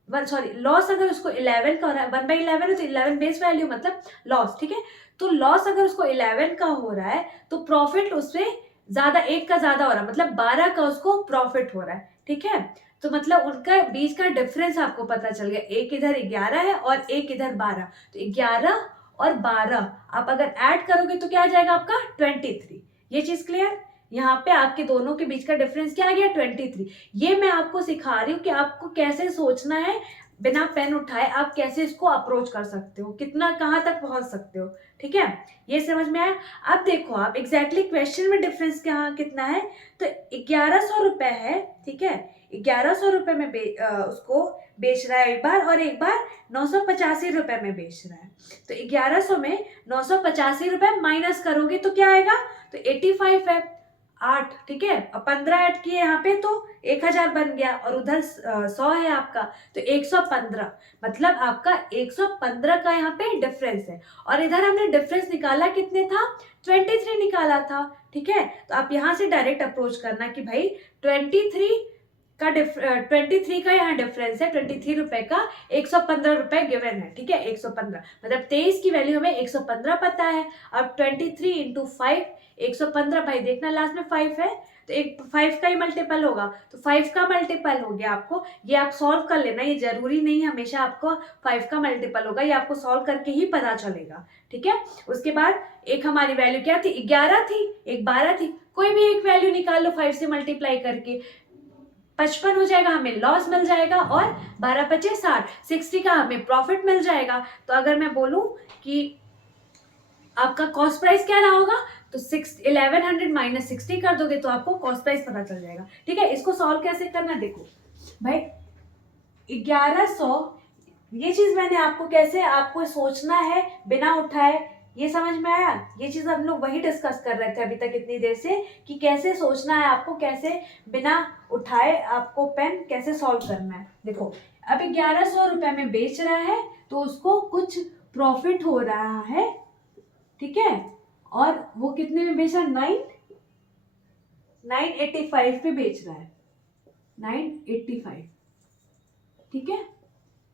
लॉस अगर उसको 11 का हो रहा है, 1/11 है तो 11 बेस वैल्यू मतलब लॉस, ठीक है। तो लॉस अगर उसको 11 का हो रहा है तो प्रॉफिट उससे ज्यादा, 1 का ज्यादा हो रहा है, मतलब 12 का उसको प्रॉफिट हो रहा है, ठीक है। तो मतलब उनका बीच का डिफरेंस आपको पता चल गया, एक इधर 11 है और एक इधर 12, तो 11 और 12 आप अगर ऐड करोगे तो क्या आ जाएगा आपका 23। ये चीज क्लियर। यहाँ पे आपके दोनों के बीच का डिफरेंस क्या आ गया 23। ये मैं आपको सिखा रही हूँ कि आपको कैसे सोचना है, बिना पेन उठाए आप कैसे इसको अप्रोच कर सकते हो, कितना कहाँ तक पहुंच सकते हो, ठीक है। ये समझ में आया। अब देखो आप एग्जैक्टली क्वेश्चन में डिफरेंस क्या कितना है, तो 1100 रुपए है, ठीक है। 1100 रुपए में उसको बेच रहा है एक बार, और एक बार 985 रुपए में बेच रहा है। तो 1100 में 985 रुपए माइनस करोगे तो क्या आएगा, तो 85 है, 8, ठीक है। और 15 ऐड किए यहाँ पे तो 1000 बन गया, और उधर 100 है आपका तो 115, मतलब आपका 115 का यहाँ पे डिफरेंस है। और इधर हमने डिफरेंस निकाला कितने था, 23 निकाला था, ठीक है। तो आप यहाँ से डायरेक्ट अप्रोच करना कि भाई 23 का यहाँ डिफरेंस है, 23 रुपए का 115 रुपए गिवन है, ठीक है। 115 मतलब 23 की वैल्यू हमें 115 पता है। अब 23 इंटू 5, 115, भाई देखना लास्ट में 5 है तो एक 5 का ही मल्टीपल होगा, तो 5 का मल्टीपल हो गया आपको। ये आप सॉल्व कर लेना, ये जरूरी नहीं हमेशा आपको 5 का मल्टीपल होगा, ये आपको सॉल्व करके ही पता चलेगा, ठीक है। उसके बाद एक हमारी वैल्यू क्या थी, 11 थी, एक 12 थी, कोई भी एक वैल्यू निकाल लो 5 से मल्टीप्लाई करके, 55 हो जाएगा, हमें लॉस मिल जाएगा, और 12 पचे 60, 60 का हमें प्रॉफिट मिल जाएगा। तो अगर मैं बोलूं कि आपका कॉस्ट प्राइस क्या रहा होगा, तो 1100 माइनस 60 कर दोगे तो आपको कॉस्ट प्राइस पता चल जाएगा, ठीक है। इसको सॉल्व कैसे करना, देखो भाई 1100, ये चीज मैंने आपको कैसे आपको सोचना है बिना उठाए, ये समझ में आया। ये चीज हम लोग वही डिस्कस कर रहे थे अभी तक इतनी देर से, कि कैसे सोचना है आपको, कैसे बिना उठाए आपको पेन कैसे सॉल्व करना है। देखो अब 1100 रुपए में बेच रहा है तो उसको कुछ प्रॉफिट हो रहा है, ठीक है। और वो कितने में बेच रहा है, 985 पे बेच रहा है, 985, ठीक है।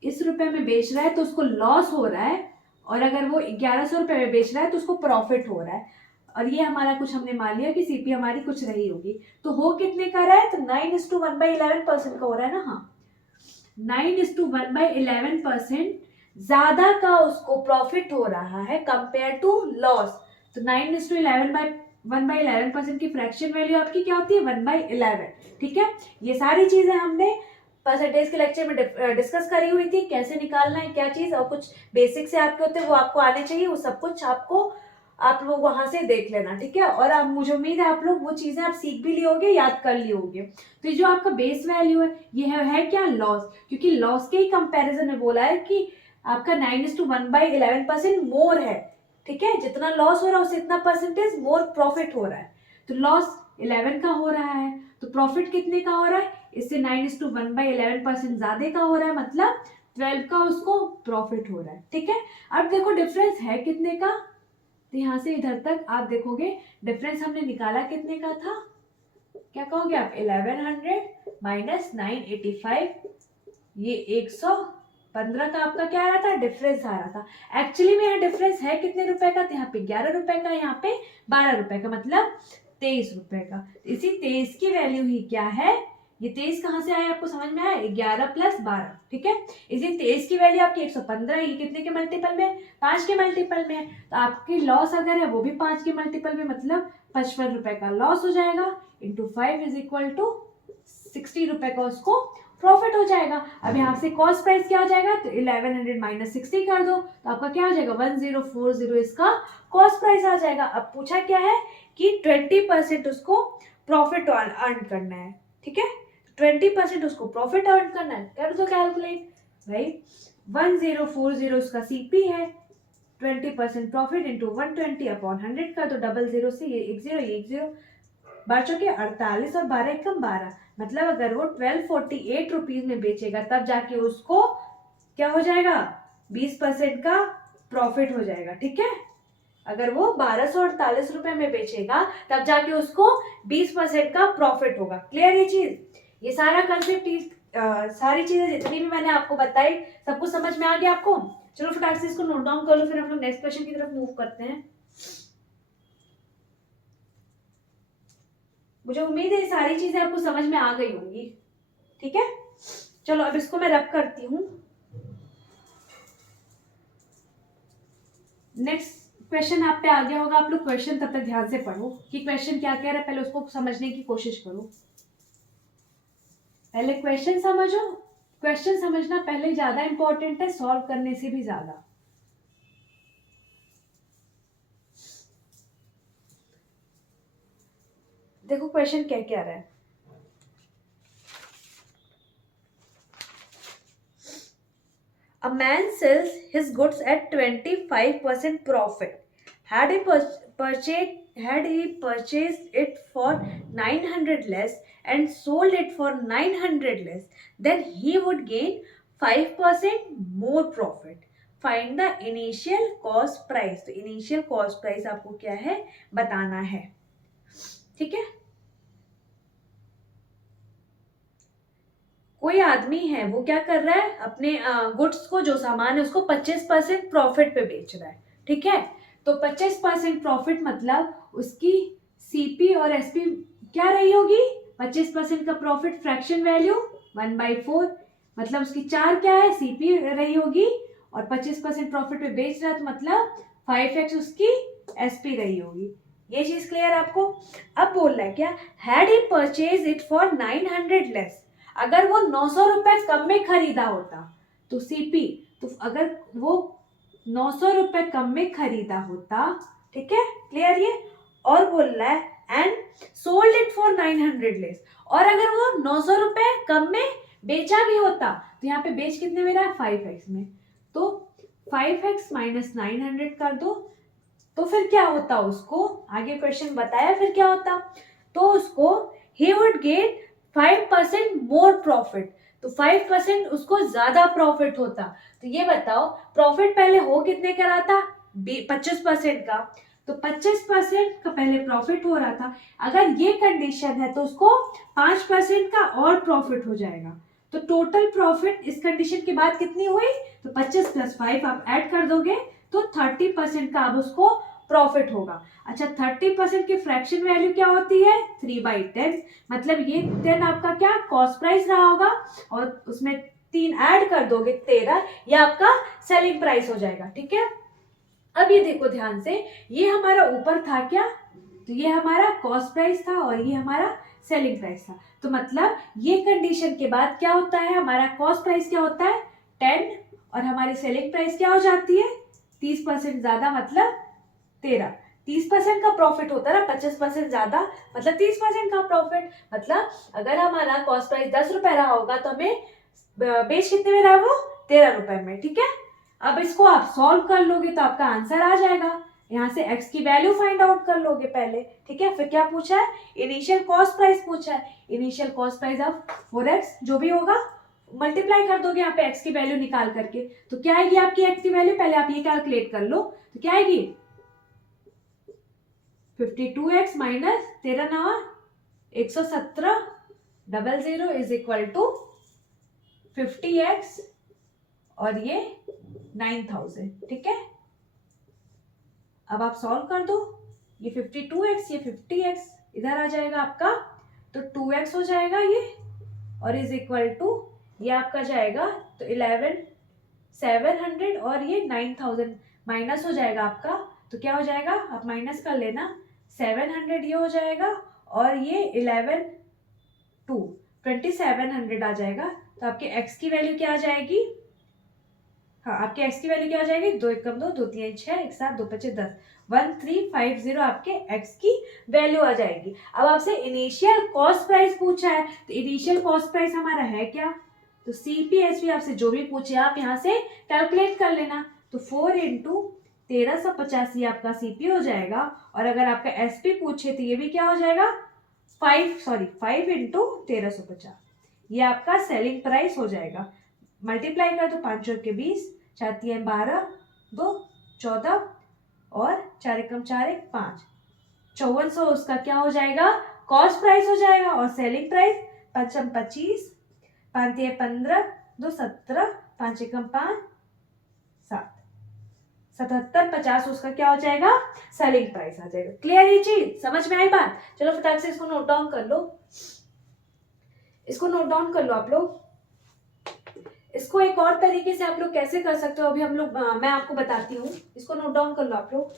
इस रुपए में बेच रहा है तो उसको लॉस हो रहा है, और अगर वो 1100 रुपए में बेच रहा है तो उसको प्रॉफिट हो रहा है। और ये हमारा कुछ हमने मान लिया कि सीपी हमारी कुछ रही होगी, तो हो कितने का रहा है, तो 9:1/11% का हो रहा है ना, हाँ 9:1/11% ज्यादा का उसको प्रॉफिट हो रहा है कंपेयर टू लॉस। तो 9:1/11% की फ्रैक्शन वैल्यू आपकी क्या होती है, 1/11, ठीक है। ये सारी चीजें हमने परसेंटेज के लेक्चर में डिस्कस करी हुई थी, कैसे निकालना है क्या चीज, और कुछ बेसिक से आपके होते हैं वो आपको आने चाहिए, वो सब कुछ आपको आप लोग वहां से देख लेना, ठीक है। और अब मुझे उम्मीद है आप लोग वो चीजें आप सीख भी लियोगे, याद कर लियोगे। तो ये जो आपका बेस वैल्यू है ये है क्या, लॉस, क्योंकि लॉस के ही कंपैरिजन में बोला है कि आपका 9:1/11% मोर है, ठीक है। जितना लॉस हो रहा है उससे इतना परसेंटेज मोर प्रॉफिट हो रहा है। तो लॉस 11 का हो रहा है तो प्रॉफिट कितने का हो रहा है, इससे 9:1/11% ज्यादा का हो रहा है, मतलब 12 का उसको प्रॉफिट हो रहा है, ठीक है। अब देखो डिफरेंस है कितने का, तो यहाँ से इधर तक आप देखोगे डिफरेंस हमने निकाला कितने का था, क्या कहोगे आप, 1100 माइनस 985, ये 115 का आपका क्या आ रहा था, डिफरेंस आ रहा था। एक्चुअली में यहाँ डिफरेंस है कितने रुपए का, तो यहाँ पे 11 रुपए का, यहाँ पे 12 रुपए का, मतलब 23 रुपए का। इसी 23 की वैल्यू ही क्या है, ये 23 कहाँ से आया आपको समझ में आया, 11 प्लस 12, ठीक है। इसी 23 की वैल्यू आपकी 115, ये कितने के मल्टीपल में, 5 के मल्टीपल में है। तो आपकी लॉस अगर है वो भी 5 के मल्टीपल में, मतलब 55 रुपए का लॉस हो जाएगा, इंटू 5 इज इक्वल टू 60 रुपए का उसको प्रॉफिट हो जाएगा। अब यहाँ से कॉस्ट प्राइस क्या हो जाएगा, तो 1100 माइनस 60 कर दो तो आपका क्या हो जाएगा 1040 इसका कॉस्ट प्राइस आ जाएगा। अब पूछा क्या है कि 20% उसको प्रॉफिट अर्न करना है, ठीक है, 20% उसको प्रॉफिट अर्न करना है। कर दो कैलकुलेट भाई, 1040 उसका सीपी है, 20% प्रॉफिट इंटू 120 अपॉन 100 कर दो, डबल जीरो से ये एक जीरो, ये एक जीरो, 12 48 और 12 एकम 12, मतलब अगर वो 1248 रुपीज में बेचेगा तब जाके उसको क्या हो जाएगा 20% का प्रॉफिट हो जाएगा, ठीक है। अगर वो 1248 रुपए में बेचेगा तब जाके उसको 20% का प्रॉफिट होगा। क्लियर ये चीज, ये सारा कंसेप्ट, सारी चीजें जितनी भी मैंने आपको बताई सब कुछ समझ में आ गया आपको। चलो फटाक से इसको नोट डाउन कर लो, फिर हम लोग नेक्स्ट क्वेश्चन की तरफ मूव करते हैं। मुझे उम्मीद है ये सारी चीजें आपको समझ में आ गई होंगी, ठीक है। चलो अब इसको मैं रब करती हूँ। नेक्स्ट क्वेश्चन आप पे आ गया होगा, आप लोग क्वेश्चन तब तक ध्यान से पढ़ो कि क्वेश्चन क्या कह रहा है, पहले उसको समझने की कोशिश करो। पहले क्वेश्चन समझो, क्वेश्चन समझना पहले ज्यादा इंपॉर्टेंट है सॉल्व करने से भी ज्यादा। देखो क्वेश्चन क्या क्या रहा है। A man sells his goods at 25% profit. Had he purchased it for 900 less and sold it for 900 less, then he would gain 5% more profit. Find the initial cost price. तो initial cost price आपको क्या है बताना है, ठीक है। कोई आदमी है वो क्या कर रहा है, अपने गुड्स को, जो सामान है उसको 25% प्रॉफिट पे बेच रहा है, ठीक है। तो 25% प्रॉफिट मतलब उसकी सीपी और एसपी क्या रही होगी, 25% का प्रॉफिट फ्रैक्शन वैल्यू 1/4, मतलब उसकी 4 क्या है सीपी रही होगी, और 25% प्रॉफिट पे बेच रहा है तो मतलब 5x उसकी एसपी रही होगी। ये चीज क्लियर आपको। अब बोल रहा है क्या, had he purchase it for 900 less, अगर वो 900 रुपए कम में खरीदा होता तो सीपी, तो अगर वो 900 रुपए कम में खरीदा होता, ठीक है, क्लियर ये। और बोल रहा है and sold it for 900 less, और अगर वो 900 रुपए कम में बेचा भी होता, तो यहाँ पे बेच कितने में रहा है 5x में, तो 5x माइनस 900 कर दो, तो फिर क्या होता उसको, आगे क्वेश्चन बताया फिर क्या होता, तो उसको he would gain 5% more profit, तो 5% उसको ज्यादा प्रॉफिट होता। तो ये बताओ प्रॉफिट पहले हो कितने का रहा था 25% का, तो 25% का पहले प्रॉफिट हो रहा था, अगर ये कंडीशन है तो उसको 5% का और प्रॉफिट हो जाएगा। तो टोटल प्रॉफिट इस कंडीशन के बाद कितनी हुई, तो 25 + 5 आप ऐड कर दोगे तो 30% का अब उसको प्रॉफिट होगा। अच्छा 30% की फ्रैक्शन वैल्यू क्या होती है 3/10, मतलब ये 10 आपका क्या कॉस्ट प्राइस रहा होगा, और उसमें 3 ऐड कर दोगे 13, ये आपका सेलिंग प्राइस हो जाएगा, ठीक है। अब ये देखो ध्यान से, ये हमारा ऊपर था क्या, तो ये हमारा कॉस्ट प्राइस था और ये हमारा सेलिंग प्राइस था, तो मतलब ये कंडीशन के बाद क्या होता है, हमारा कॉस्ट प्राइस क्या होता है 10 और हमारी सेलिंग प्राइस क्या हो जाती है 30% ज्यादा, मतलब 13। 30% का प्रॉफिट होता है ना, 25% ज्यादा मतलब 30% का प्रॉफिट, मतलब अगर हमारा कॉस्ट प्राइस 10 रुपए रहा होगा तो हमें बेच कितने में रहा वो 13 रुपए में, ठीक है। अब इसको आप सॉल्व कर लोगे तो आपका आंसर आ जाएगा, यहाँ से x की वैल्यू फाइंड आउट कर लोगे पहले, ठीक है। फिर क्या पूछा है, इनिशियल कॉस्ट प्राइस पूछा है, initial cost price of 4x जो भी होगा मल्टीप्लाई कर दोगे यहाँ पे x की वैल्यू निकाल करके, तो क्या आएगी आपकी x की वैल्यू, पहले आप ये कैलकुलेट कर लो, तो क्या आएगी 52x माइनस 13 नवा 117 00 इज इक्वल टू 50x और ये 9000, ठीक है। अब आप सॉल्व कर दो, ये 52x ये 50x इधर आ जाएगा आपका, तो 2x हो जाएगा ये, और इज इक्वल टू ये आपका जाएगा तो 11700 और ये 9000 माइनस हो जाएगा आपका, तो क्या हो जाएगा आप माइनस कर लेना, 700 ये हो जाएगा और ये 2700 आ जाएगा, तो आपके एक्स की वैल्यू क्या आ जाएगी, हाँ आपके एक्स की वैल्यू क्या आ जाएगी, 2 1 2, 2 3 6, 1 7, 2 5 10, 1350 आपके एक्स की वैल्यू आ जाएगी। अब आपसे इनिशियल कॉस्ट प्राइस पूछा है, तो इनिशियल कॉस्ट प्राइस हमारा है क्या, तो सीपीएसवी आपसे जो भी पूछे आप यहाँ से कैलकुलेट कर लेना। तो 4 इंटू 1350 ये आपका सीपी हो जाएगा। और अगर आपका एसपी पूछे तो ये भी क्या हो जाएगा, 5 इंटू 1350 ये आपका सेलिंग प्राइस हो जाएगा। मल्टीप्लाई कर दो 5 के 20, 4 3 12, 2 14 और 4 1 4 1 5, 5400 उसका क्या हो जाएगा, कॉस्ट प्राइस हो जाएगा। और सेलिंग प्राइस 5 25, 5 3 15, 2 17, 5 1 5 7, 77 50 उसका क्या हो जाएगा, सेलिंग प्राइस आ जाएगा। क्लियर ये चीज, समझ में आई बात। चलो फटाक से इसको नोट डाउन कर लो, इसको नोट डाउन कर लो आप लोग। इसको एक और तरीके से आप लोग कैसे कर सकते हो, अभी हम लोग मैं आपको बताती हूँ, इसको नोट डाउन कर लो आप लोग।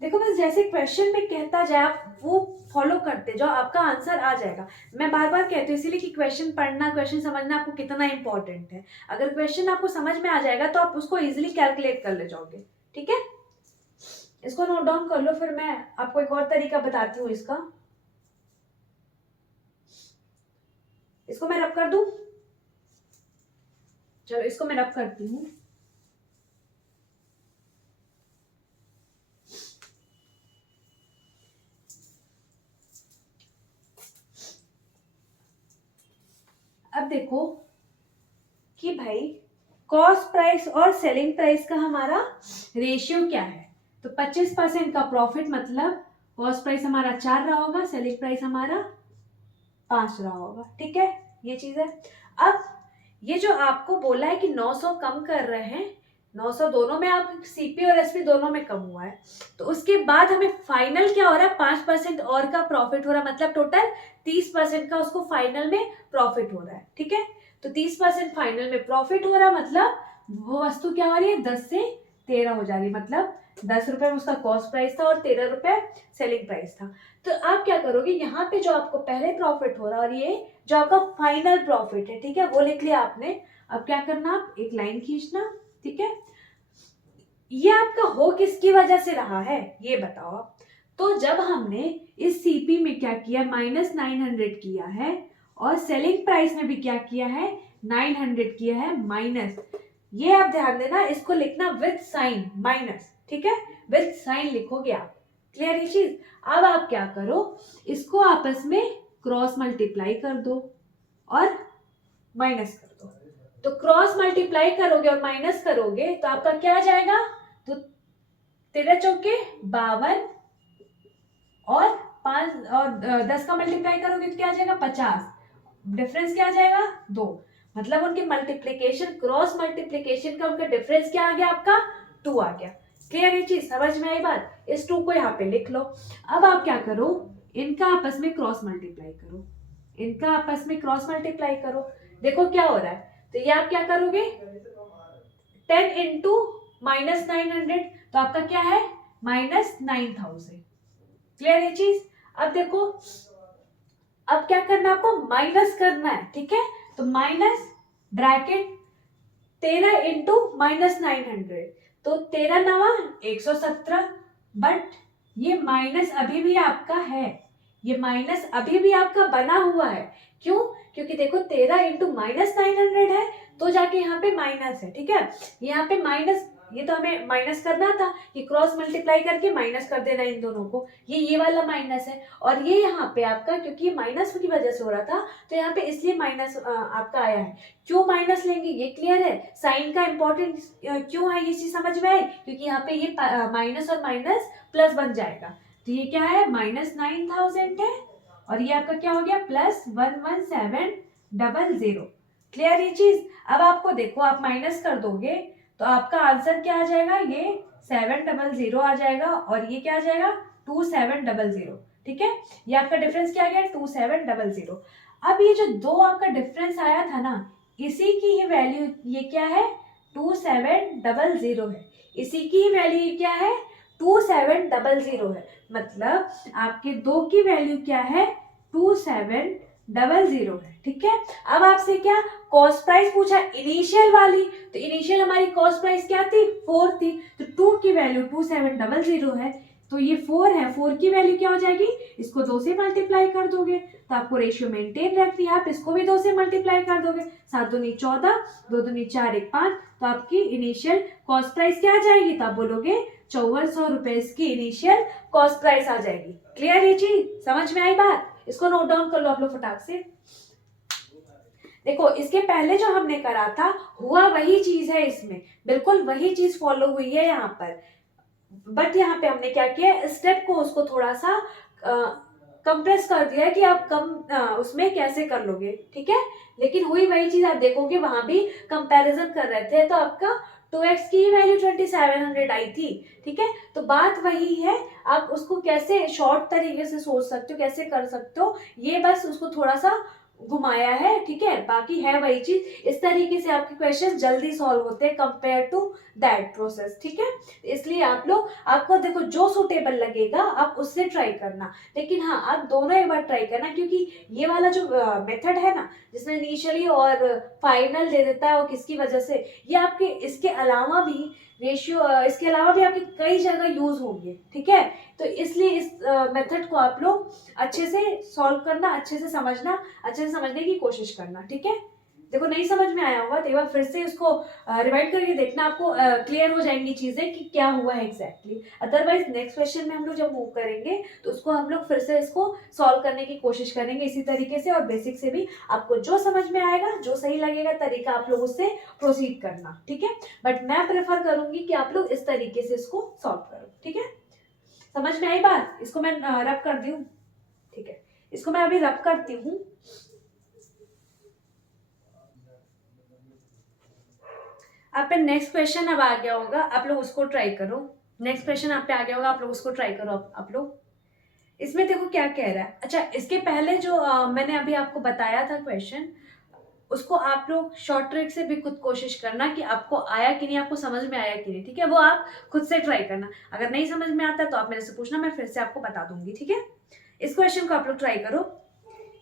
देखो बस जैसे क्वेश्चन में कहता जाए आप वो फॉलो करते जाओ, आपका आंसर आ जाएगा। मैं बार बार कहती हूँ इसीलिए कि क्वेश्चन पढ़ना, क्वेश्चन समझना आपको कितना इंपॉर्टेंट है। अगर क्वेश्चन आपको समझ में आ जाएगा तो आप उसको इजिली कैलकुलेट कर ले जाओगे। ठीक है, इसको नोट डाउन कर लो, फिर मैं आपको एक और तरीका बताती हूँ इसका। इसको मैं रब कर दूं, चलो इसको मैं रब करती हूँ। अब देखो कि भाई कॉस्ट प्राइस और सेलिंग प्राइस का हमारा रेशियो क्या है। तो 25% का प्रॉफिट मतलब कॉस्ट प्राइस हमारा 4 रहा होगा, सेलिंग प्राइस हमारा 5 रहा होगा। ठीक है, ये चीज है। अब ये जो आपको बोला है कि 900 कम कर रहे हैं, 900 दोनों में, आप सीपी और एसपी दोनों में कम हुआ है, तो उसके बाद हमें फाइनल क्या हो रहा है, 5% और का प्रॉफिट हो रहा है, मतलब टोटल 30% का उसको फाइनल में प्रॉफिट हो रहा है। ठीक है, तो 30% फाइनल में प्रॉफिट हो रहा है, मतलब वो वस्तु क्या हो रही है, 10 से 13 हो जा रही है, मतलब 10 रुपए में उसका कॉस्ट प्राइस था और 13 रुपए सेलिंग प्राइस था। तो आप क्या करोगे, यहाँ पे जो आपको पहले प्रॉफिट हो रहा है और ये जो आपका फाइनल प्रॉफिट है, ठीक है, वो लिख लिया आपने। अब क्या करना, आप एक लाइन खींचना। ठीक है, ये आपका हो किसकी वजह से रहा है ये बताओ आप। तो जब हमने इस सीपी में क्या किया, -900 किया है, और सेलिंग प्राइस में भी क्या किया है, 900 किया है माइनस। ये आप ध्यान देना, इसको लिखना विद साइन माइनस। ठीक है, विद साइन लिखोगे आप। क्लियर ये चीज। अब आप क्या करो, इसको आपस में क्रॉस मल्टीप्लाई कर दो और माइनस कर दो। तो क्रॉस मल्टीप्लाई करोगे और माइनस करोगे तो आपका क्या आ जाएगा, तो 13 चौके 52 और 5 और 10 का मल्टीप्लाई करोगे तो क्या आ जाएगा, 50। डिफरेंस क्या आ जाएगा, 2। मतलब उनके मल्टीप्लीकेशन, क्रॉस मल्टीप्लीकेशन का उनका डिफरेंस क्या आ गया, आपका 2 आ गया। क्लियर ये चीज, समझ में आई बात। इस 2 को यहाँ पे लिख लो। अब आप क्या करो, इनका आपस में क्रॉस मल्टीप्लाई करो, इनका आपस में क्रॉस मल्टीप्लाई करो। देखो क्या हो रहा है, तो ये आप क्या करोगे, 10 इंटू -900, तो आपका क्या है, -9000। क्लियर ये चीज। अब देखो, अब क्या करना है, आपको माइनस करना है। ठीक है, तो माइनस ब्रैकेट 13 इंटू -900, तो 13 नवा 117। बट ये माइनस अभी भी आपका है, ये माइनस अभी भी आपका बना हुआ है। क्यों, क्योंकि देखो 13 इंटू -900 है तो जाके यहाँ पे माइनस है। ठीक है, यहाँ पे माइनस, ये तो हमें माइनस करना था कि क्रॉस मल्टीप्लाई करके माइनस कर देना इन दोनों को, ये वाला माइनस है। और ये यहाँ पे आपका, क्योंकि ये माइनस की वजह से हो रहा था तो यहाँ पे इसलिए माइनस आपका आया है। क्यों माइनस लेंगे ये क्लियर है, साइन का इंपॉर्टेंट क्यों है ये चीज समझ में आई, क्योंकि यहाँ पे ये माइनस और माइनस प्लस बन जाएगा। तो ये क्या है, -9000 है, और ये आपका क्या हो गया, +11700। क्लियर ये चीज। अब आपको देखो, आप माइनस कर दोगे तो आपका आंसर क्या आ जाएगा, ये 700 आ जाएगा, और ये क्या आ जाएगा, 2700। ठीक है, ये आपका डिफरेंस क्या आ गया, 2700। अब ये जो 2 आपका डिफरेंस आया था ना, इसी की ही वैल्यू ये क्या है, 2700 है। इसी की ही वैल्यू क्या है, 2700 है। मतलब आपके 2 की वैल्यू क्या है, 2700 00 है, ठीक है। अब आपसे क्या कॉस्ट प्राइस पूछा, इनिशियल वाली, तो इनिशियल हमारी कॉस्ट प्राइस क्या थी, 4 थी, तो 2 की वैल्यू 2700 है, तो ये 4 है, 4 की वैल्यू क्या हो जाएगी, इसको 2 से मल्टीप्लाई कर दोगे तो आपको रेशियो मेंटेन रखनी है, आप इसको भी 2 से मल्टीप्लाई कर दोगे, 7 दूनी 14, 2 दूनी 4, 1 5, तो आपकी इनिशियल कॉस्ट प्राइस क्या आ जाएगी, तो आप बोलोगे 5400 रुपए इसकी इनिशियल कॉस्ट प्राइस आ जाएगी। क्लियर ये चीज, समझ में आई बात, इसको नोट डाउन कर लो आप लोग फटाक से। देखो इसके पहले जो हमने करा था हुआ वही चीज है, इसमें बिल्कुल वही चीज फॉलो हुई है यहाँ पर, बट यहाँ पे हमने क्या किया, स्टेप को उसको थोड़ा सा कंप्रेस कर दिया कि आप कम उसमें कैसे कर लोगे, ठीक है। लेकिन हुई वही चीज, आप देखोगे वहां भी कंपैरिजन कर रहे थे तो आपका 2x की वैल्यू 2700 आई थी, ठीक है। तो बात वही है, आप उसको कैसे शॉर्ट तरीके से सोच सकते हो, कैसे कर सकते हो, ये बस उसको थोड़ा सा घुमाया है, ठीक है, बाकी है वही चीज। इस तरीके से आपके क्वेश्चन जल्दी सॉल्व होते हैं कंपेयर टू दैट प्रोसेस, ठीक है। इसलिए आप लोग, आपको देखो जो सूटेबल लगेगा आप उससे ट्राई करना, लेकिन हाँ आप दोनों एक बार ट्राई करना, क्योंकि ये वाला जो मेथड है ना जिसमें इनिशियली और फाइनल दे देता है, और किसकी वजह से, ये आपके इसके अलावा भी रेशियो, इसके अलावा भी आपके कई जगह यूज होंगे, ठीक है। तो इसलिए इस मेथड को आप लोग अच्छे से सॉल्व करना, अच्छे से समझना, अच्छे से समझने की कोशिश करना, ठीक है। देखो नहीं समझ में आया होगा तो एक बार फिर से इसको रिवाइड करके देखना, आपको क्लियर हो जाएंगी चीजें कि क्या हुआ है एग्जैक्टली। अदरवाइज नेक्स्ट क्वेश्चन में हम लोग जब मूव करेंगे तो उसको हम लोग फिर से इसको सॉल्व करने की कोशिश करेंगे इसी तरीके से, और बेसिक से भी आपको जो समझ में आएगा, जो सही लगेगा तरीका, आप लोग उससे प्रोसीड करना, ठीक है। बट मैं प्रेफर करूंगी कि आप लोग इस तरीके से इसको सॉल्व करो, ठीक है। समझ में आई बात, इसको मैं रब कर दी हूँ, ठीक है, इसको मैं अभी रब करती हूँ। आप पे नेक्स्ट क्वेश्चन अब आ गया होगा, आप लोग उसको ट्राई करो। नेक्स्ट क्वेश्चन आप पे आ गया होगा, आप लोग उसको ट्राई करो। आप लोग इसमें देखो क्या कह रहा है। अच्छा इसके पहले जो मैंने अभी आपको बताया था क्वेश्चन, उसको आप लोग शॉर्ट ट्रिक से भी खुद कोशिश करना कि आपको आया कि नहीं, आपको समझ में आया कि नहीं, ठीक है। वो आप खुद से ट्राई करना, अगर नहीं समझ में आता तो आप मेरे से पूछना, मैं फिर से आपको बता दूंगी, ठीक है। इस क्वेश्चन को आप लोग ट्राई करो।